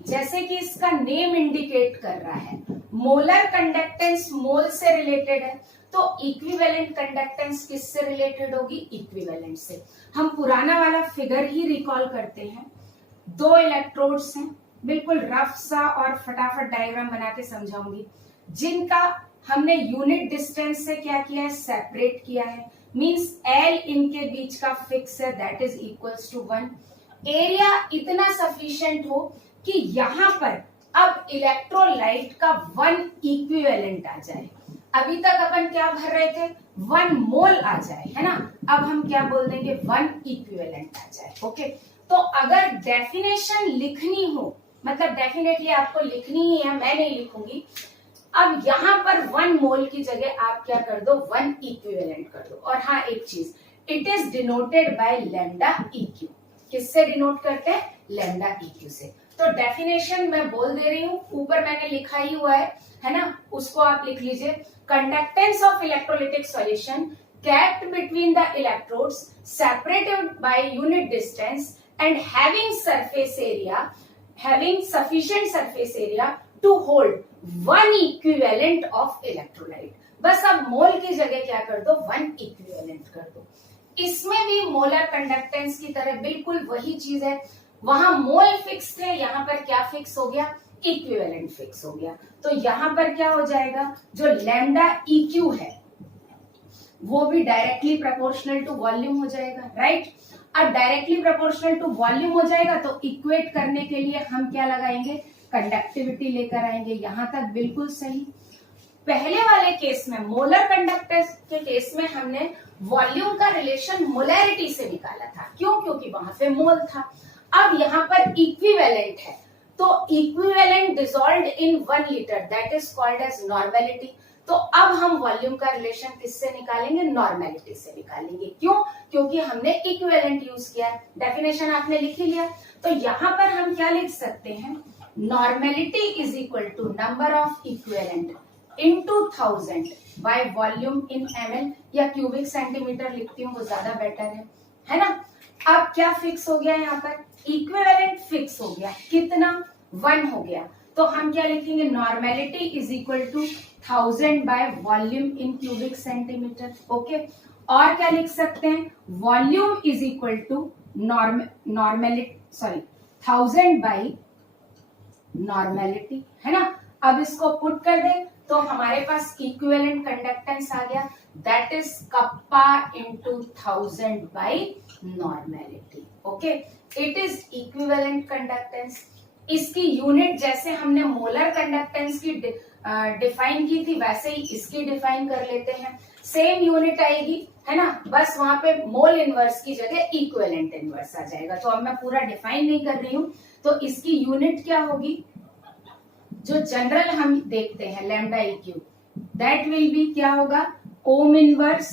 जैसे कि इसका नेम इंडिकेट कर रहा है, मोलर कंडक्टेंस मोल से रिलेटेड है, तो इक्विवेलेंट कंडक्टेंस किससे रिलेटेड होगी, इक्विवेलेंट से। हम पुराना वाला फिगर ही रिकॉल करते हैं। दो इलेक्ट्रोड्स हैं, बिल्कुल रफ सा और फटाफट डायग्राम बना के समझाऊंगी, जिनका हमने यूनिट डिस्टेंस से क्या किया है, सेपरेट किया है। मींस L इनके बीच का फिक्स है, that is equals to 1। Area इतना सफिशिएंट हो कि यहां पर अब इलेक्ट्रोलाइट का 1 इक्विवेलेंट आ जाए। अभी तक अपन क्या भर रहे थे, 1 मोल आ जाए, है ना। अब हम क्या बोल देंगे, 1 इक्विवेलेंट आ जाए। ओके, तो अगर डेफिनेशन लिखनी हो, मतलब डेफिनेटली आपको लिखनी ही है, मैं नहीं लिखूंगी। अब यहां पर 1 मोल की जगह आप क्या कर दो, 1 इक्विवेलेंट कर दो। और हाँ, एक चीज, it is denoted by lambda eq. किससे डिनोट करते हैं, लैम्डा इक्यू से। तो डेफिनेशन मैं बोल दे रही हूँ, ऊपर मैंने लिखा ही हुआ है ना, उसको आप लिख लीजिए। Conductance of electrolytic solution kept between the electrodes separated by unit distance and having sufficient surface area to hold 1 equivalent of electrolyte। बस अब मोल की जगह क्या कर दो, 1 इक्विवेलेंट कर दो। इसमें भी मोलर कंडक्टेंस की तरह बिल्कुल वही चीज है। वहां मोल फिक्स थे, यहां पर क्या फिक्स हो गया, इक्विवेलेंट फिक्स हो गया। तो यहां पर क्या हो जाएगा, जो लैम्डा इक्यू है वो भी डायरेक्टली प्रोपोर्शनल टू वॉल्यूम हो जाएगा, राइट। अब डायरेक्टली प्रोपोर्शनल टू वॉल्यूम हो जाएगा तो इक्वेट करने के लिए हम क्या लगाएंगे, कंडक्टिविटी लेकर आएंगे। यहां तक बिल्कुल सही। पहले वाले केस में, मोलर कंडक्टेंस के केस में, हमने वॉल्यूम का रिलेशन मोलैरिटी से निकाला था। क्यों, क्योंकि वहां पे मोल था। अब यहाँ पर इक्विवेलेंट है, तो equivalent dissolved in 1 litre, that is called as normality. तो अब हम वॉल्यूम का रिलेशन किससे निकालेंगे, नॉर्मेलिटी से निकालेंगे। क्यों, क्योंकि हमने इक्विवेलेंट यूज किया है। डेफिनेशन आपने लिख ही लिया। तो यहाँ पर हम क्या लिख सकते हैं, normality is equal to number of equivalent into 1000 by volume in ml, या क्यूबिक सेंटीमीटर लिखती हूँ, वो ज्यादा बेटर है ना। अब क्या फिक्स हो गया, यहाँ पर इक्विवेलेंट फिक्स हो गया, कितना, 1 हो गया। तो हम क्या लिखेंगे, normality is equal to 1000 by volume in cubic centimetre. Okay, और क्या लिख सकते हैं, volume is equal to normality, sorry 1000 by normality, है ना। अब इसको पुट कर दें तो हमारे पास इक्विवेलेंट कंडक्टेंस आ गया, that is kappa into 1000 by normality. Okay, it is equivalent conductance. इसकी यूनिट जैसे हमने मोलर कंडक्टेंस की डिफाइन की थी, वैसे ही इसकी डिफाइन कर लेते हैं। सेम यूनिट आएगी, है ना, बस वहां पे मोल इनवर्स की जगह इक्विवेलेंट इनवर्स आ जाएगा। तो अब मैं पूरा डिफाइन नहीं कर रही हूं। तो इसकी यूनिट क्या होगी, जो जनरल हम देखते हैं लैम्डा इक्यू, दैट विल बी क्या होगा, ohm inverse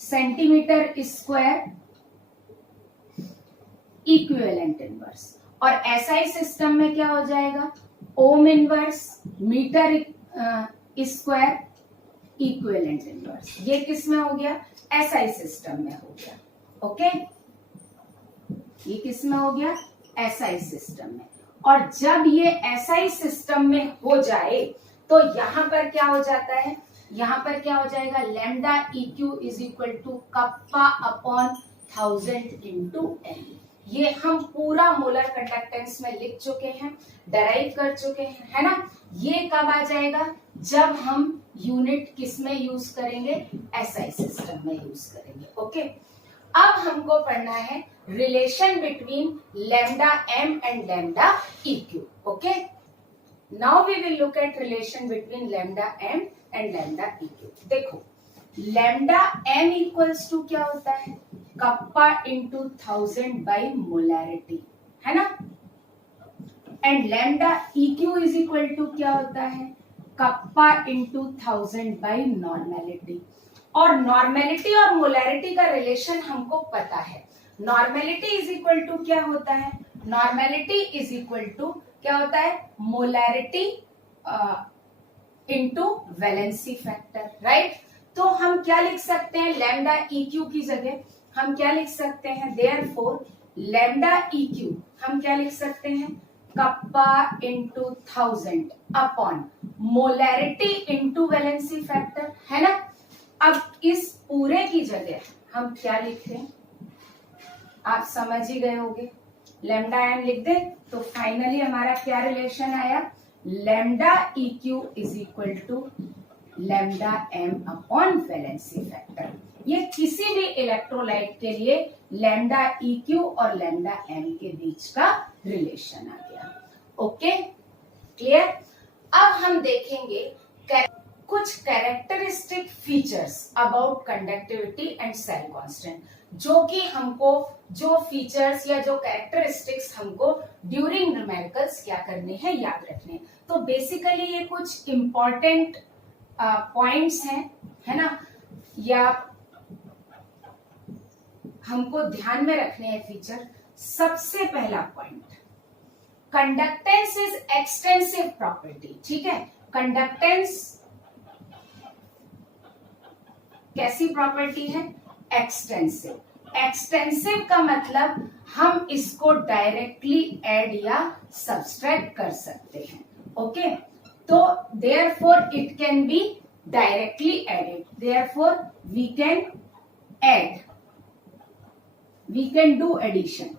centimetre square equivalent inverse. और एसआई सिस्टम में क्या हो जाएगा, ohm inverse metre square equivalent inverse. ये किस में हो गया, एसआई सिस्टम में हो गया। ओके, ये किस में हो गया, एसआई सिस्टम में। और जब ये एसआई सिस्टम में हो जाए तो यहां पर क्या हो जाता है, यहां पर क्या हो जाएगा, lambda eq is equal to kappa upon 1000 into N. ये हम पूरा मोलर कंडक्टेंस में लिख चुके हैं, डराइव कर चुके हैं, है ना। ये कब आ जाएगा, जब हम यूनिट किस में यूज करेंगे, एसआई सिस्टम में यूज करेंगे। ओके, अब हमको पढ़ना है relation between lambda M and lambda eq. Okay, now we will look at relation between lambda M and lambda eq. देखो, लैम्डा एम इक्वल्स टू क्या होता है, कप्पा इंटू 1000 बाई मोलैरिटी, है ना। And lambda eq is equal to क्या होता है, kappa into 1000 by normality. और नॉर्मेलिटी और मोलैरिटी का रिलेशन हमको पता है। नॉर्मेलिटी इज इक्वल टू क्या होता है? नॉर्मेलिटी इज इक्वल टू क्या होता है? Molarity into valency factor, right. तो हम क्या लिख सकते हैं? लैम्डा ई क्यू की जगह हम क्या लिख सकते हैं? देयरफॉर लैम्डा ई क्यू हम क्या लिख सकते हैं? Kappa into 1000 upon molarity into valency factor, है ना। अब इस पूरे की जगह हम क्या लिख दें? आप समझ ही गए होंगे। लैम्डा एम लिख दे तो फाइनली हमारा क्या रिलेशन आया? Lambda E Q is equal to lambda M upon valency factor. ये किसी भी इलेक्ट्रोलाइट के लिए लैम्डा ई क्यू और लैम्डा एम के बीच का रिलेशन आ गया। Okay, clear. अब हम देखेंगे कुछ characteristic features about conductivity and cell constant, जो कि हमको जो फीचर्स या जो कैरेक्टरिस्टिक्स हमको ड्यूरिंग न्यूमेरिकल्स क्या करने हैं? याद रखने। तो बेसिकली ये कुछ इंपॉर्टेंट पॉइंट्स हैं, है ना, या हमको ध्यान में रखने हैं फीचर। सबसे पहला point, conductance is extensive property. ठीक है, कंडक्टेंस कैसी प्रॉपर्टी है? एक्सटेंसिव। एक्सटेंसिव का मतलब हम इसको डायरेक्टली ऐड या सब्सट्रैक्ट कर सकते हैं। ओके, तो therefore it can be directly added, therefore we can add, we can do addition,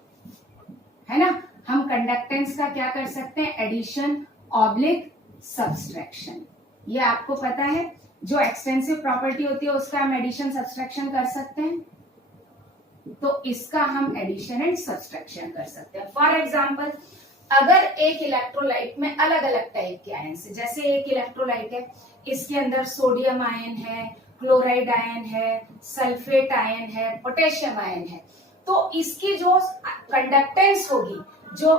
है ना। हम कंडक्टेंस का क्या कर सकते हैं? Addition oblique subtraction. ये आपको पता है, जो एक्सटेंसिव प्रॉपर्टी होती है उसका हम एडिशन सब्सट्रैक्शन कर सकते हैं, तो इसका हम एडिशन एंड सब्सट्रैक्शन कर सकते हैं। फॉर एग्जाम्पल, अगर एक इलेक्ट्रोलाइट में अलग अलग टाइप के आयन है, जैसे एक इलेक्ट्रोलाइट है, इसके अंदर सोडियम आयन है, क्लोराइड आयन है, सल्फेट आयन है, पोटेशियम आयन है, तो इसकी जो कंडक्टेंस होगी, जो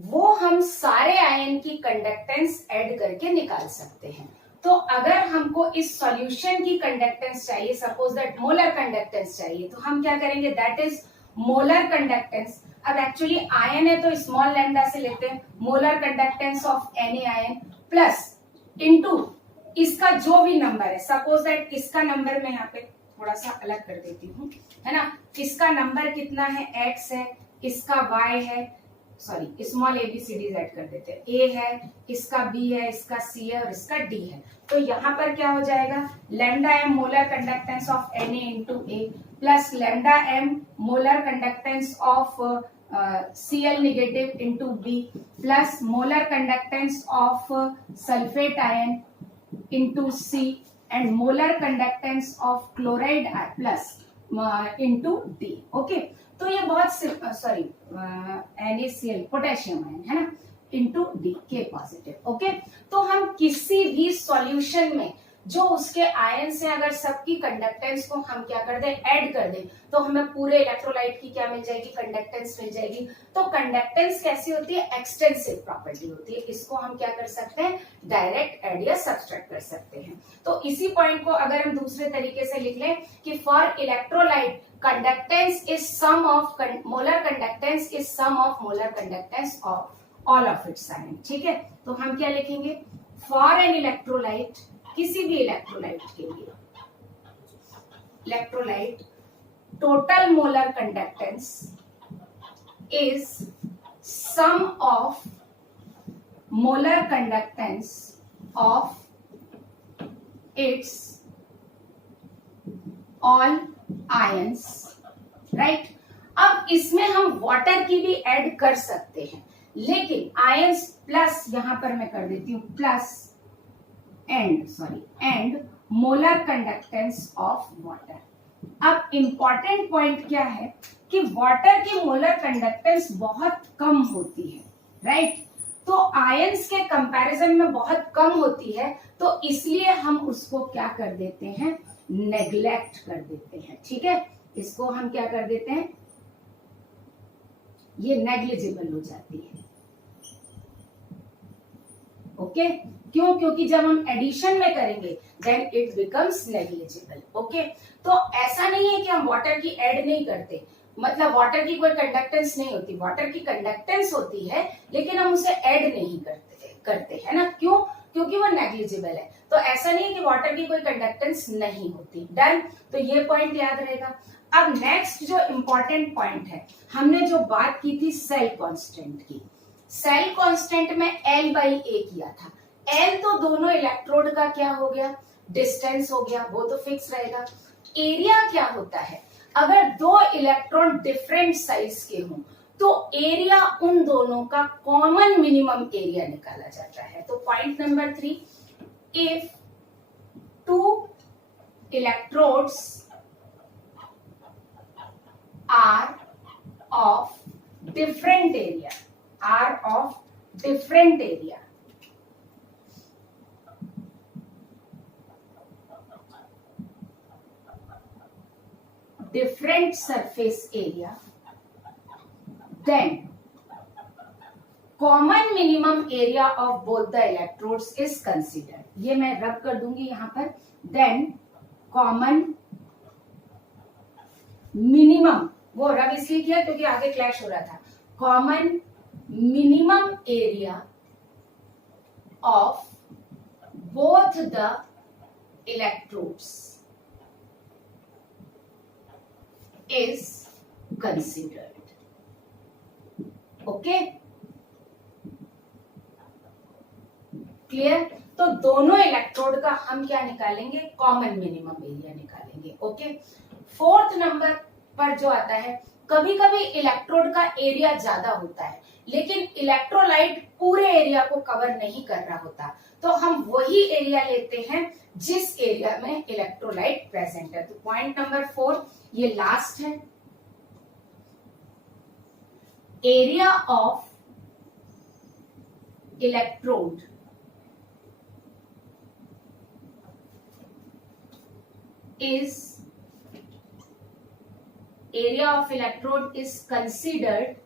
वो हम सारे आयन की कंडक्टेंस ऐड करके निकाल सकते हैं। तो अगर हमको इस सॉल्यूशन की कंडक्टेंस चाहिए, सपोज दैट मोलर कंडक्टेंस चाहिए, तो हम क्या करेंगे? That is molar conductance. अब एक्चुअली आयन है तो स्मॉल लैम्डा से लेते हैं, molar conductance of any ion plus into इसका जो भी नंबर है, सपोज दैट इसका नंबर मैं यहाँ पे थोड़ा सा अलग कर देती हूँ, है ना। इसका नंबर कितना है? x है, इसका y है, सॉरी स्मॉल ABCD ऐड कर देते हैं, a है, इसका b है, इसका c है और इसका d है। तो यहाँ पर क्या हो जाएगा? Lambda M molar conductance of Na into A plus lambda M molar conductance of Cl negative into B plus molar conductance of sulphate ion into C and molar conductance of chloride plus into D. Okay, तो ये बहुत sorry NaCl potassium ion, है ना, into D के positive. Okay, तो हम किसी भी सॉल्यूशन में जो उसके आयन से अगर सबकी कंडक्टेंस को हम क्या कर दें? ऐड कर दें, तो हमें पूरे इलेक्ट्रोलाइट की क्या मिल जाएगी? कंडक्टेंस मिल जाएगी। तो कंडक्टेंस कैसी होती है? एक्सटेंसिव प्रॉपर्टी होती है। इसको हम क्या कर सकते हैं? डायरेक्ट ऐड या सब्सट्रैक्ट कर सकते हैं। तो इसी पॉइंट को अगर हम दूसरे तरीके से लिख लें कि for electrolyte conductance is sum of molar conductance is sum of molar conductance of all of its ion. ठीक है, तो हम क्या लिखेंगे? फॉर एन इलेक्ट्रोलाइट, किसी भी इलेक्ट्रोलाइट के लिए, electrolyte total molar conductance is sum of molar conductance of its all ions, right. अब इसमें हम वाटर की भी ऐड कर सकते हैं, लेकिन आयंस प्लस, यहां पर मैं कर देती हूं plus and molar conductance of water. अब इंपॉर्टेंट पॉइंट क्या है कि वाटर की मोलर कंडक्टेंस बहुत कम होती है, राइट। तो आयंस के कंपैरिजन में बहुत कम होती है, तो इसलिए हम उसको क्या कर देते हैं? नेग्लेक्ट कर देते हैं। ठीक है, इसको हम क्या कर देते हैं? ये नेग्लिजिबल हो जाती है। ओके क्यों? क्योंकि जब हम एडिशन में करेंगे then it becomes negligible. Okay तो ऐसा नहीं है कि हम वाटर की ऐड नहीं करते, मतलब वाटर की कोई कंडक्टेंस नहीं होती, वाटर की कंडक्टेंस होती है लेकिन हम उसे ऐड नहीं करते है ना। क्यों? क्योंकि वो नेग्लिजिबल है। तो ऐसा नहीं है कि वाटर की कोई कंडक्टेंस नहीं होती। डन, तो ये पॉइंट याद रहेगा। अब नेक्स्ट जो इंपॉर्टेंट पॉइंट है, हमने जो बात की थी सेल कांस्टेंट की, सेल कांस्टेंट में L बाई A किया था। L तो दोनों इलेक्ट्रोड का क्या हो गया, डिस्टेंस हो गया, वो तो फिक्स रहेगा। एरिया क्या होता है, अगर दो इलेक्ट्रॉन डिफरेंट साइज के हों तो एरिया उन दोनों का कॉमन मिनिमम एरिया निकाला जाता है। तो point number 3, if two electrodes are of different area, different surface area, then common minimum area of both the electrodes is considered। ये मैं रब कर दूंगी यहां पर। then common minimum, वो रब इसलिए किया क्योंकि आगे क्लैश हो रहा था। common minimum area of both the electrodes is considered। Okay clear? तो दोनों इलेक्ट्रोड का हम क्या निकालेंगे, कॉमन मिनिमम एरिया निकालेंगे। ओके फोर्थ नंबर पर जो आता है, कभी कभी इलेक्ट्रोड का एरिया ज्यादा होता है लेकिन इलेक्ट्रोलाइट पूरे एरिया को कवर नहीं कर रहा होता, तो हम वही एरिया लेते हैं जिस एरिया में इलेक्ट्रोलाइट प्रेजेंट है। तो पॉइंट नंबर 4 ये लास्ट है, area of electrode is considered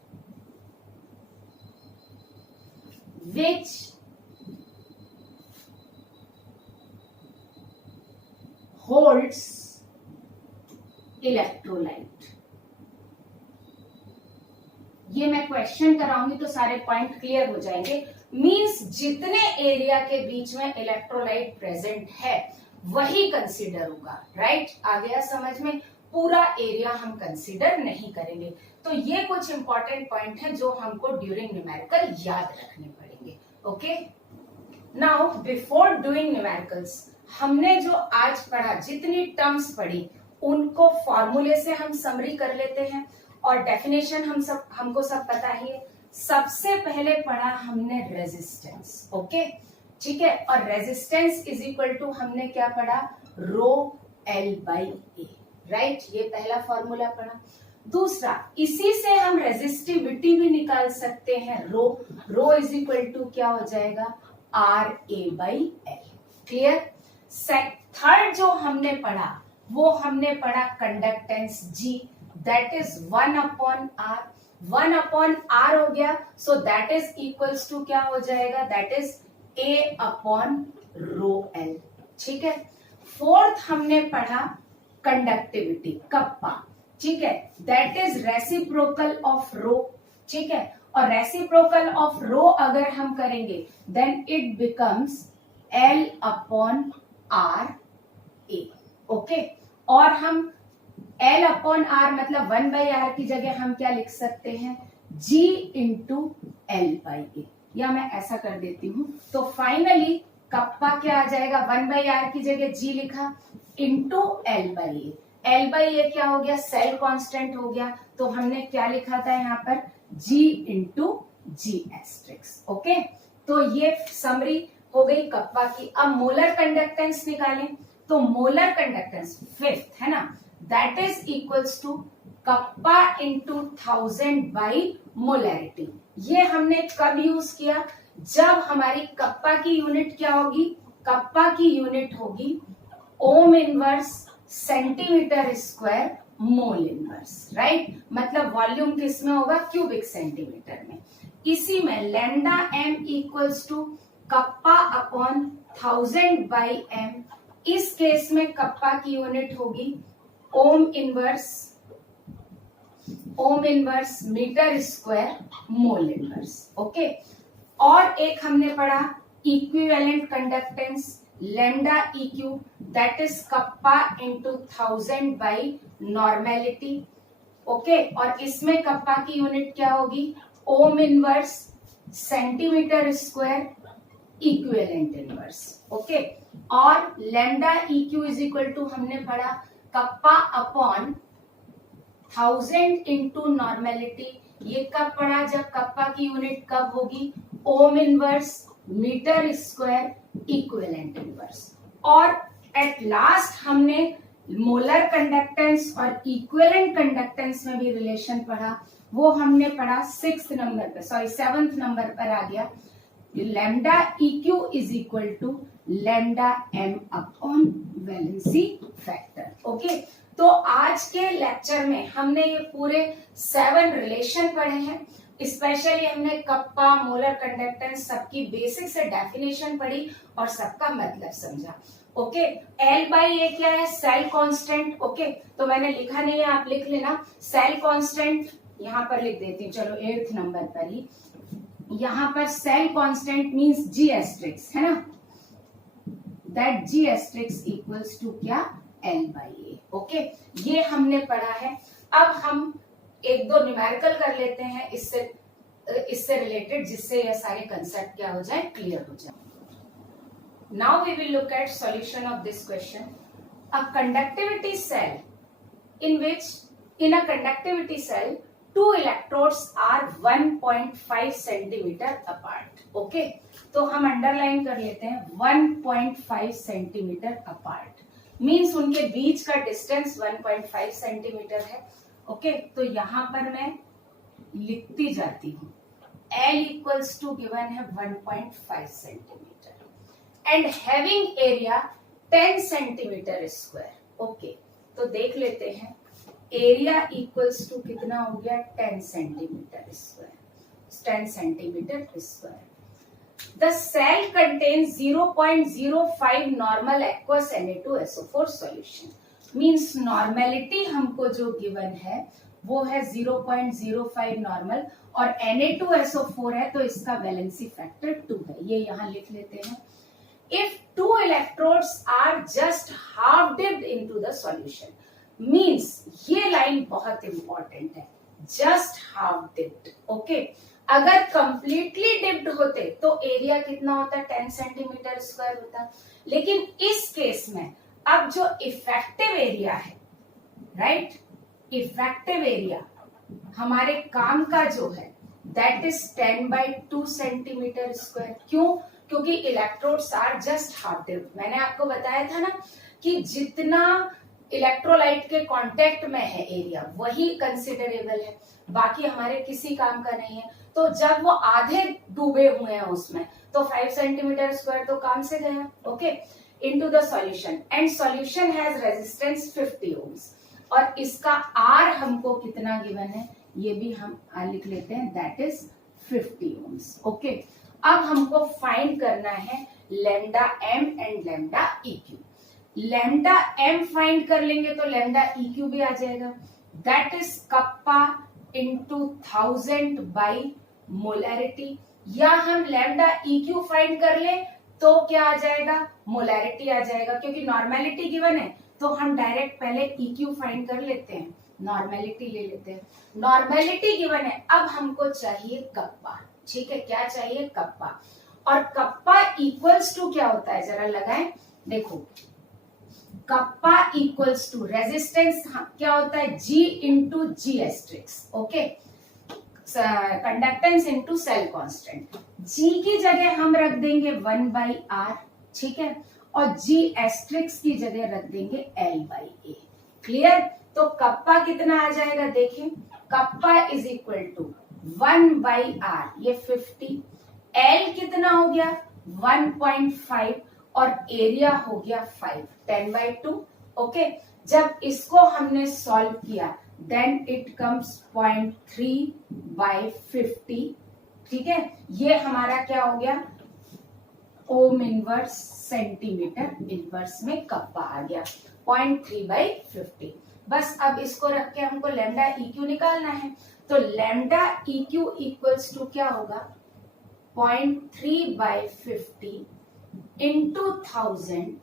which holds electrolyte. ये मैं क्वेश्चन कराऊंगी तो सारे पॉइंट क्लियर हो जाएंगे। मींस जितने एरिया के बीच में इलेक्ट्रोलाइट प्रेजेंट है वही कंसीडर होगा। राइट, आ गया समझ में? पूरा एरिया हम कंसीडर नहीं करेंगे। तो ये कुछ इंपॉर्टेंट पॉइंट है जो हमको ड्यूरिंग न्यूमेरिकल याद रखने पड़ेंगे। Okay now before doing numericals, हमने जो आज पढ़ा, जितनी टर्म्स पढ़ी उनको फॉर्मूले से हम समरी कर लेते हैं और डेफिनेशन हमको सब पता ही है। सबसे पहले पढ़ा हमने रेजिस्टेंस। ओके ठीक है, और रेजिस्टेंस इज इक्वल टू हमने क्या पढ़ा, रो L बाई ए। राइट, ये पहला फॉर्मूला पढ़ा। दूसरा, इसी से हम रेजिस्टिविटी भी निकाल सकते हैं। रो इज इक्वल टू क्या हो जाएगा, R A by L। Clear? Third जो हमने पढ़ा वो हमने पढ़ा conductance G, that is 1 upon R। 1 upon R हो गया, so that is equals to क्या हो जाएगा, that is A upon rho L। ठीक है। फोर्थ हमने पढ़ा कंडक्टिविटी, कप्पा। ठीक है, that is reciprocal of rho. ठीक है, और रेसिप्रोकल ऑफ रो अगर हम करेंगे then it becomes L upon R A। Okay, और हम L अपॉन R मतलब 1 बाई R की जगह हम क्या लिख सकते हैं, G into L by A, या मैं ऐसा कर देती हूं। तो फाइनली कप्पा क्या आ जाएगा, 1 बाई R की जगह G लिखा into L by A। L by A क्या हो गया, सेल कांस्टेंट हो गया, तो हमने क्या लिखा था यहाँ पर, G into G asterisks. Okay, तो ये समरी हो गई कप्पा की। अब मोलर कंडक्टेंस निकालें, तो मोलर कंडक्टेंस फिफ्थ है ना, that is equals to kappa into 1000 by molarity. ये हमने कब यूज किया, जब हमारी कप्पा की यूनिट क्या होगी, कप्पा की यूनिट होगी ohm inverse centimetre square mole inverse. Right, मतलब वॉल्यूम किस में होगा, क्यूबिक सेंटीमीटर में। इसी में lambda m equals to kappa upon 1000 by m। इस केस में कप्पा की यूनिट होगी ohm inverse metre square mole inverse. Okay, और एक हमने पढ़ा equivalent conductance lambda इक्यू, that is kappa into 1000 by normality. Okay, और इसमें कप्पा की यूनिट क्या होगी ohm inverse centimetre square equivalent inverse. Okay, और lambda eq is equal to हमने पढ़ा कप्पा अपॉन 1000 इंटू नॉर्मेलिटी। ये कब पढ़ा, जब कप्पा की यूनिट कब होगी ohm inverse metre square equivalent inverse. और एट लास्ट हमने मोलर कंडक्टेंस और इक्विवेलेंट कंडक्टेंस में भी रिलेशन पढ़ा, वो हमने पढ़ा 7th नंबर पर आ गया। Lambda eq is equal to lambda M upon valency factor. Okay, तो आज के लेक्चर में हमने ये पूरे 7 रिलेशन पढ़े हैं। स्पेशली हमने कप्पा मोलर कंडक्टेंस सबकी बेसिक से डेफिनेशन पढ़ी और सबका मतलब समझा। ओके, एल बाई ए क्या है, सेल कांस्टेंट। ओके, तो मैंने लिखा नहीं है, आप लिख लेना सेल कांस्टेंट, यहां पर लिख देती हूँ, चलो 8th नंबर पर ही। यहां पर cell constant means G asterisks है ना, that G asterisks equals to क्या एल बाई ए। ओके, ये हमने पढ़ा है। अब हम एक दो न्यूमेरिकल कर लेते हैं इससे रिलेटेड, जिससे ये सारे कंसेप्ट क्या हो जाए, क्लियर हो जाए। Now we will look at solution of this question. A conductivity cell in a conductivity cell, 2 electrodes are 1.5 centimeter apart. Okay, तो हम अंडरलाइन कर लेते हैं 1.5 सेंटीमीटर अपार्ट, मीन्स उनके बीच का डिस्टेंस 1.5 सेंटीमीटर है। ओके, तो यहां पर मैं लिखती जाती हूं L इक्वल्स टू गिवन है 1.5 centimetre and having area 10 centimetre square. Okay, तो देख लेते हैं एरिया इक्वल्स टू कितना हो गया 10 centimetre square. The cell contains 0.05 normal aqueous Na2SO4 solution, means normality हमको जो गिवन है वो है 0.05 नॉर्मल और Na2SO4 है, तो इसका वैलेंसी फैक्टर 2 है। ये यहां लिख लेते हैं। If 2 electrodes are just half dipped into the solution, means ये लाइन बहुत इंपॉर्टेंट है, just half dipped। ओके, अगर completely dipped होते तो एरिया कितना होता, 10 सेंटीमीटर स्क्वायर होता। लेकिन इस केस में अब जो इफेक्टिव एरिया है, राइट, इफेक्टिव एरिया हमारे काम का जो है दैट इज 10/2 सेंटीमीटर स्क्वायर। क्यों, क्योंकि electrodes are just half dipped. मैंने आपको बताया था ना कि जितना इलेक्ट्रोलाइट के कांटेक्ट में है एरिया वही कंसिडरेबल है, बाकी हमारे किसी काम का नहीं है। तो जब वो आधे डूबे हुए हैं उसमें, तो 5 सेंटीमीटर स्क्वायर तो काम से गया। Okay, into the solution, and solution has resistance 50 ohms, और इसका आर हमको कितना गिवन है ये भी हम लिख लेते हैं, दैट इज 50 ओम्स। ओके, अब हमको फाइंड करना है lambda M and lambda eq. Lambda M find कर लेंगे तो लैम्डा इक्यू भी आ जाएगा, that is kappa into 1000 by molarity. या हम लैम्डा इक्यू फाइंड कर ले तो क्या आ जाएगा, मोलैरिटी आ जाएगा, क्योंकि नॉर्मेलिटी गिवन है तो हम डायरेक्ट पहले इक्यू फाइंड कर लेते हैं, नॉर्मेलिटी ले लेते हैं। नॉर्मेलिटी गिवन है, अब हमको चाहिए कप्पा। ठीक है, क्या चाहिए, कप्पा। और कप्पा इक्वल्स टू क्या होता है, जरा लगाएं, देखो कप्पा इक्वल्स टू रेजिस्टेंस क्या होता है, G into G asterisk. Okay, conductance into cell constant. G की जगह हम रख देंगे 1/R, ठीक है, और G एस्ट्रिक्स की जगह रख देंगे L/A। क्लियर, तो कप्पा कितना आ जाएगा, देखें kappa is equal to 1/R, ये 50, L कितना हो गया 1.5 और एरिया हो गया 5, 10/2। ओके, जब इसको हमने सॉल्व किया देन इट कम्स 0.3 बाई 50। ठीक है, ये हमारा क्या हो गया ओम इनवर्स सेंटीमीटर इनवर्स में कप्पा आ गया 0.3/50। बस अब इसको रख के हमको लैम्डा इक्यू निकालना है। तो लैम्डा इक्यू इक्वल्स टू क्या होगा 0.3/50 इंटू 1000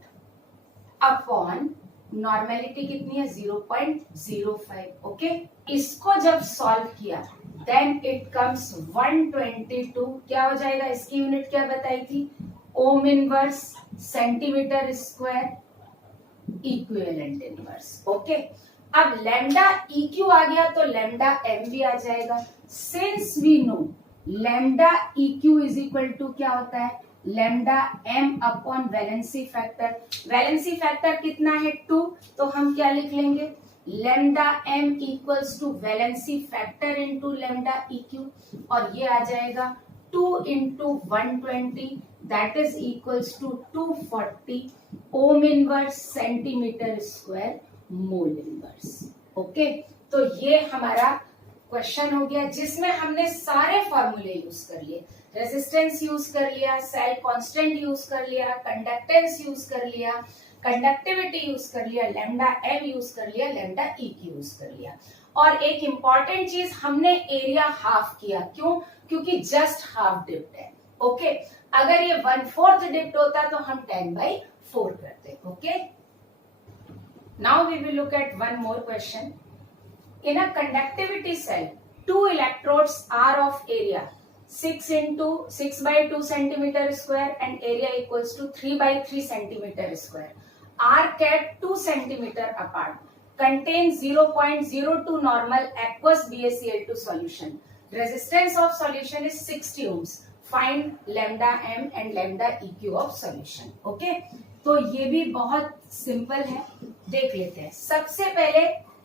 अपॉन नॉर्मेलिटी कितनी है 0.05। ओके, इसको जब सॉल्व किया देन इट कम्स 122। क्या हो जाएगा, इसकी यूनिट क्या बताई थी, ohm inverse centimetre square equivalent inverse. Okay, अब लैम्डा इक्यू आ गया तो लैम्डा एम भी आ जाएगा। Since we know lambda eq is equal to क्या होता है, lambda M upon valency factor. Valency factor कितना है 2, तो हम क्या लिख लेंगे, lambda M equals to valency factor into lambda eq, और ये आ जाएगा 2 into 120 that is equals to 240 Om inverse centimetre square mole inverse. Okay, तो ये हमारा क्वेश्चन हो गया जिसमें हमने सारे फॉर्मूले यूज कर लिए, रेजिस्टेंस यूज कर लिया, सेल कांस्टेंट यूज कर लिया, कंडक्टेंस यूज कर लिया, कंडक्टिविटी यूज कर लिया, लैम्डा एम यूज कर लिया, लैम्डा इक्यू यूज कर लिया। और एक इंपॉर्टेंट चीज, हमने एरिया हाफ किया। क्यों, क्योंकि जस्ट हाफ डिप्ड है। ओके, अगर ये 1/4 डिप्ड होता तो हम 10/4 करते। Okay, now we will look at one more question. In a conductivity cell, 2 electrodes are of area 6/2 centimeter square and area equals to 3/3 centimeter square. Are kept 2 centimeter apart. Contain 0.02 normal aqueous BaCl2 solution. Resistance of solution is 60 ohms. Find lambda m and lambda EQ of solution. Okay? तो ये भी बहुत simple है, देख लेते हैं। सबसे पहले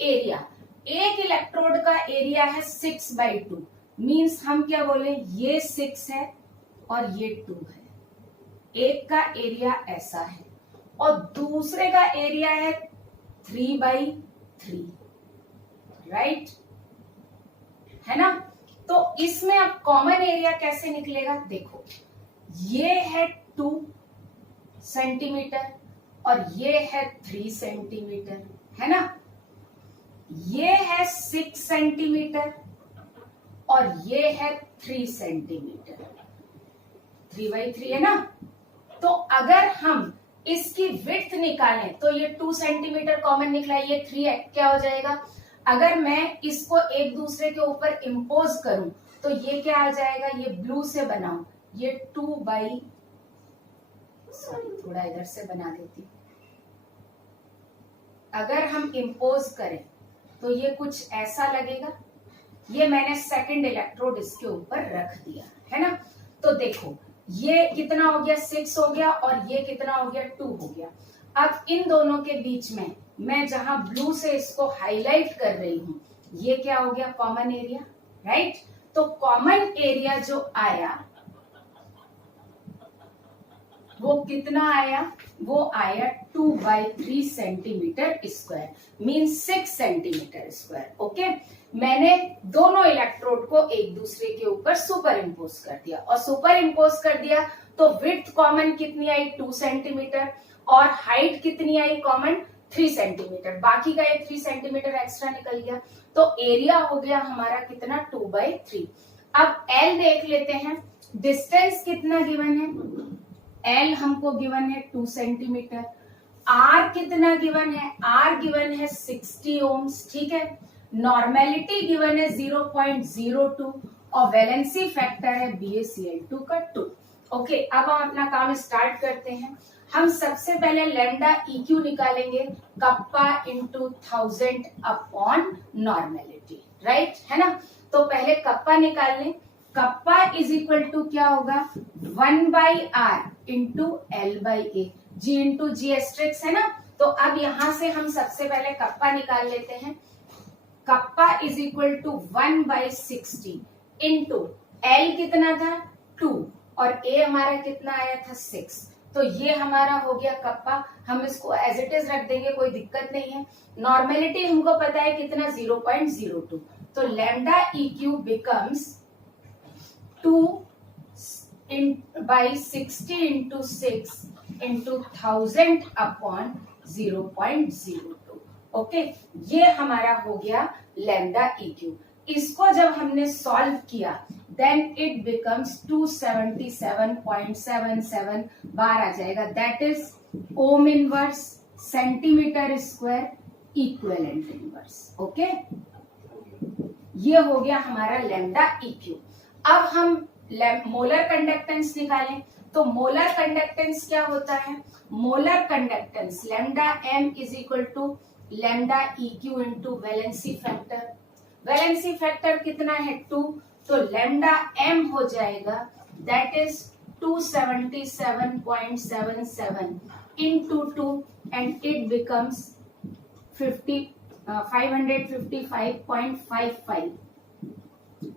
एरिया, एक इलेक्ट्रोड का एरिया है 6/2, मींस हम क्या बोले, ये 6 है और ये 2 है। एक का एरिया ऐसा है और दूसरे का एरिया है 3/3, राइट, है ना। तो इसमें अब कॉमन एरिया कैसे निकलेगा, देखो ये है 2 सेंटीमीटर और ये है 3 सेंटीमीटर, है ना। ये है 6 सेंटीमीटर और ये है 3 सेंटीमीटर, 3/3 है ना। तो अगर हम इसकी विड्थ निकालें तो ये 2 सेंटीमीटर कॉमन निकला, ये 3 है, क्या हो जाएगा। अगर मैं इसको एक दूसरे के ऊपर इम्पोज करूं तो ये क्या आ जाएगा, ये ब्लू से बनाऊं, ये 2/, थोड़ा इधर से बना देती हूं। अगर हम इम्पोज करें तो ये कुछ ऐसा लगेगा। ये मैंने सेकंड इलेक्ट्रोड इसके ऊपर रख दिया, है ना। तो देखो ये कितना हो गया, 6 हो गया और ये कितना हो गया, 2 हो गया। अब इन दोनों के बीच में मैं जहां ब्लू से इसको हाईलाइट कर रही हूं, ये क्या हो गया, कॉमन एरिया, राइट। तो कॉमन एरिया जो आया वो कितना आया, वो आया 2/3 centimetre square, mean 6 centimetre square. Okay, मैंने दोनों इलेक्ट्रोड को एक दूसरे के ऊपर सुपर इम्पोज कर दिया, और सुपर इम्पोज कर दिया तो विड्थ कॉमन कितनी आई, 2 सेंटीमीटर, और हाइट कितनी आई कॉमन, 3 सेंटीमीटर। बाकी का एक 3 सेंटीमीटर एक्स्ट्रा निकल गया, तो एरिया हो गया हमारा कितना, 2/3। अब एल देख लेते हैं, डिस्टेंस कितना गिवन है, एल हमको गिवन है 2 सेंटीमीटर। आर कितना गिवन है, आर गिवन है 60 ओम्स, ठीक है। नॉर्मेलिटी गिवन है 0.02 और वैलेंसी फैक्टर है BaCl2 का 2। ओके, अब हम अपना काम स्टार्ट करते हैं। हम सबसे पहले लैम्डा EQ निकालेंगे, kappa into 1000 upon normality, right, है ना। तो पहले कप्पा निकाल लें। कप्पा इज इक्वल टू क्या होगा, 1/r into L/A, G into G asterisks, है ना। तो अब यहां से हम सबसे पहले कप्पा निकाल लेते हैं। Kappa is equal to 1/60 into L कितना था, 2, और A हमारा कितना आया था, 6। तो ये हमारा हो गया कप्पा। हम इसको एज इट इज रख देंगे, कोई दिक्कत नहीं है। नॉर्मेलिटी हमको पता है कितना, 0.02। तो lambda EQ becomes 2 by 60 into 6 into 1000 upon 0.02. Okay, ये हमारा हो गया लैम्डा EQ. इसको जब हमने सॉल्व किया देन इट बिकम्स 277.77 बार आ जाएगा. That is ohm inverse centimetre square equivalent inverse. Okay, ये हो गया हमारा लैम्डा EQ. अब हम मोलर कंडक्टेंस निकालें. तो मोलर कंडक्टेंस क्या होता है? Molar conductance lambda M is equal to lambda EQ into valency factor. Valency factor कितना है? 2. तो लैम्डा M हो जाएगा that is 277.77 into 2 and it becomes 555.55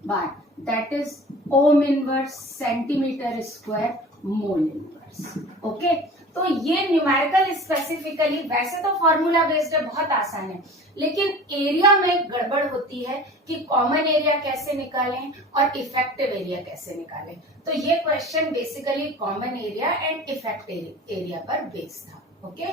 bar. That is ohm inverse centimeter square mole inverse. Okay, तो ये numerical specifically वैसे तो formula based है, बहुत आसान है, लेकिन एरिया में गड़बड़ होती है कि कॉमन एरिया कैसे निकालें और इफेक्टिव एरिया कैसे निकालें. तो ये question basically common area and effective area पर बेस्ड था. ओके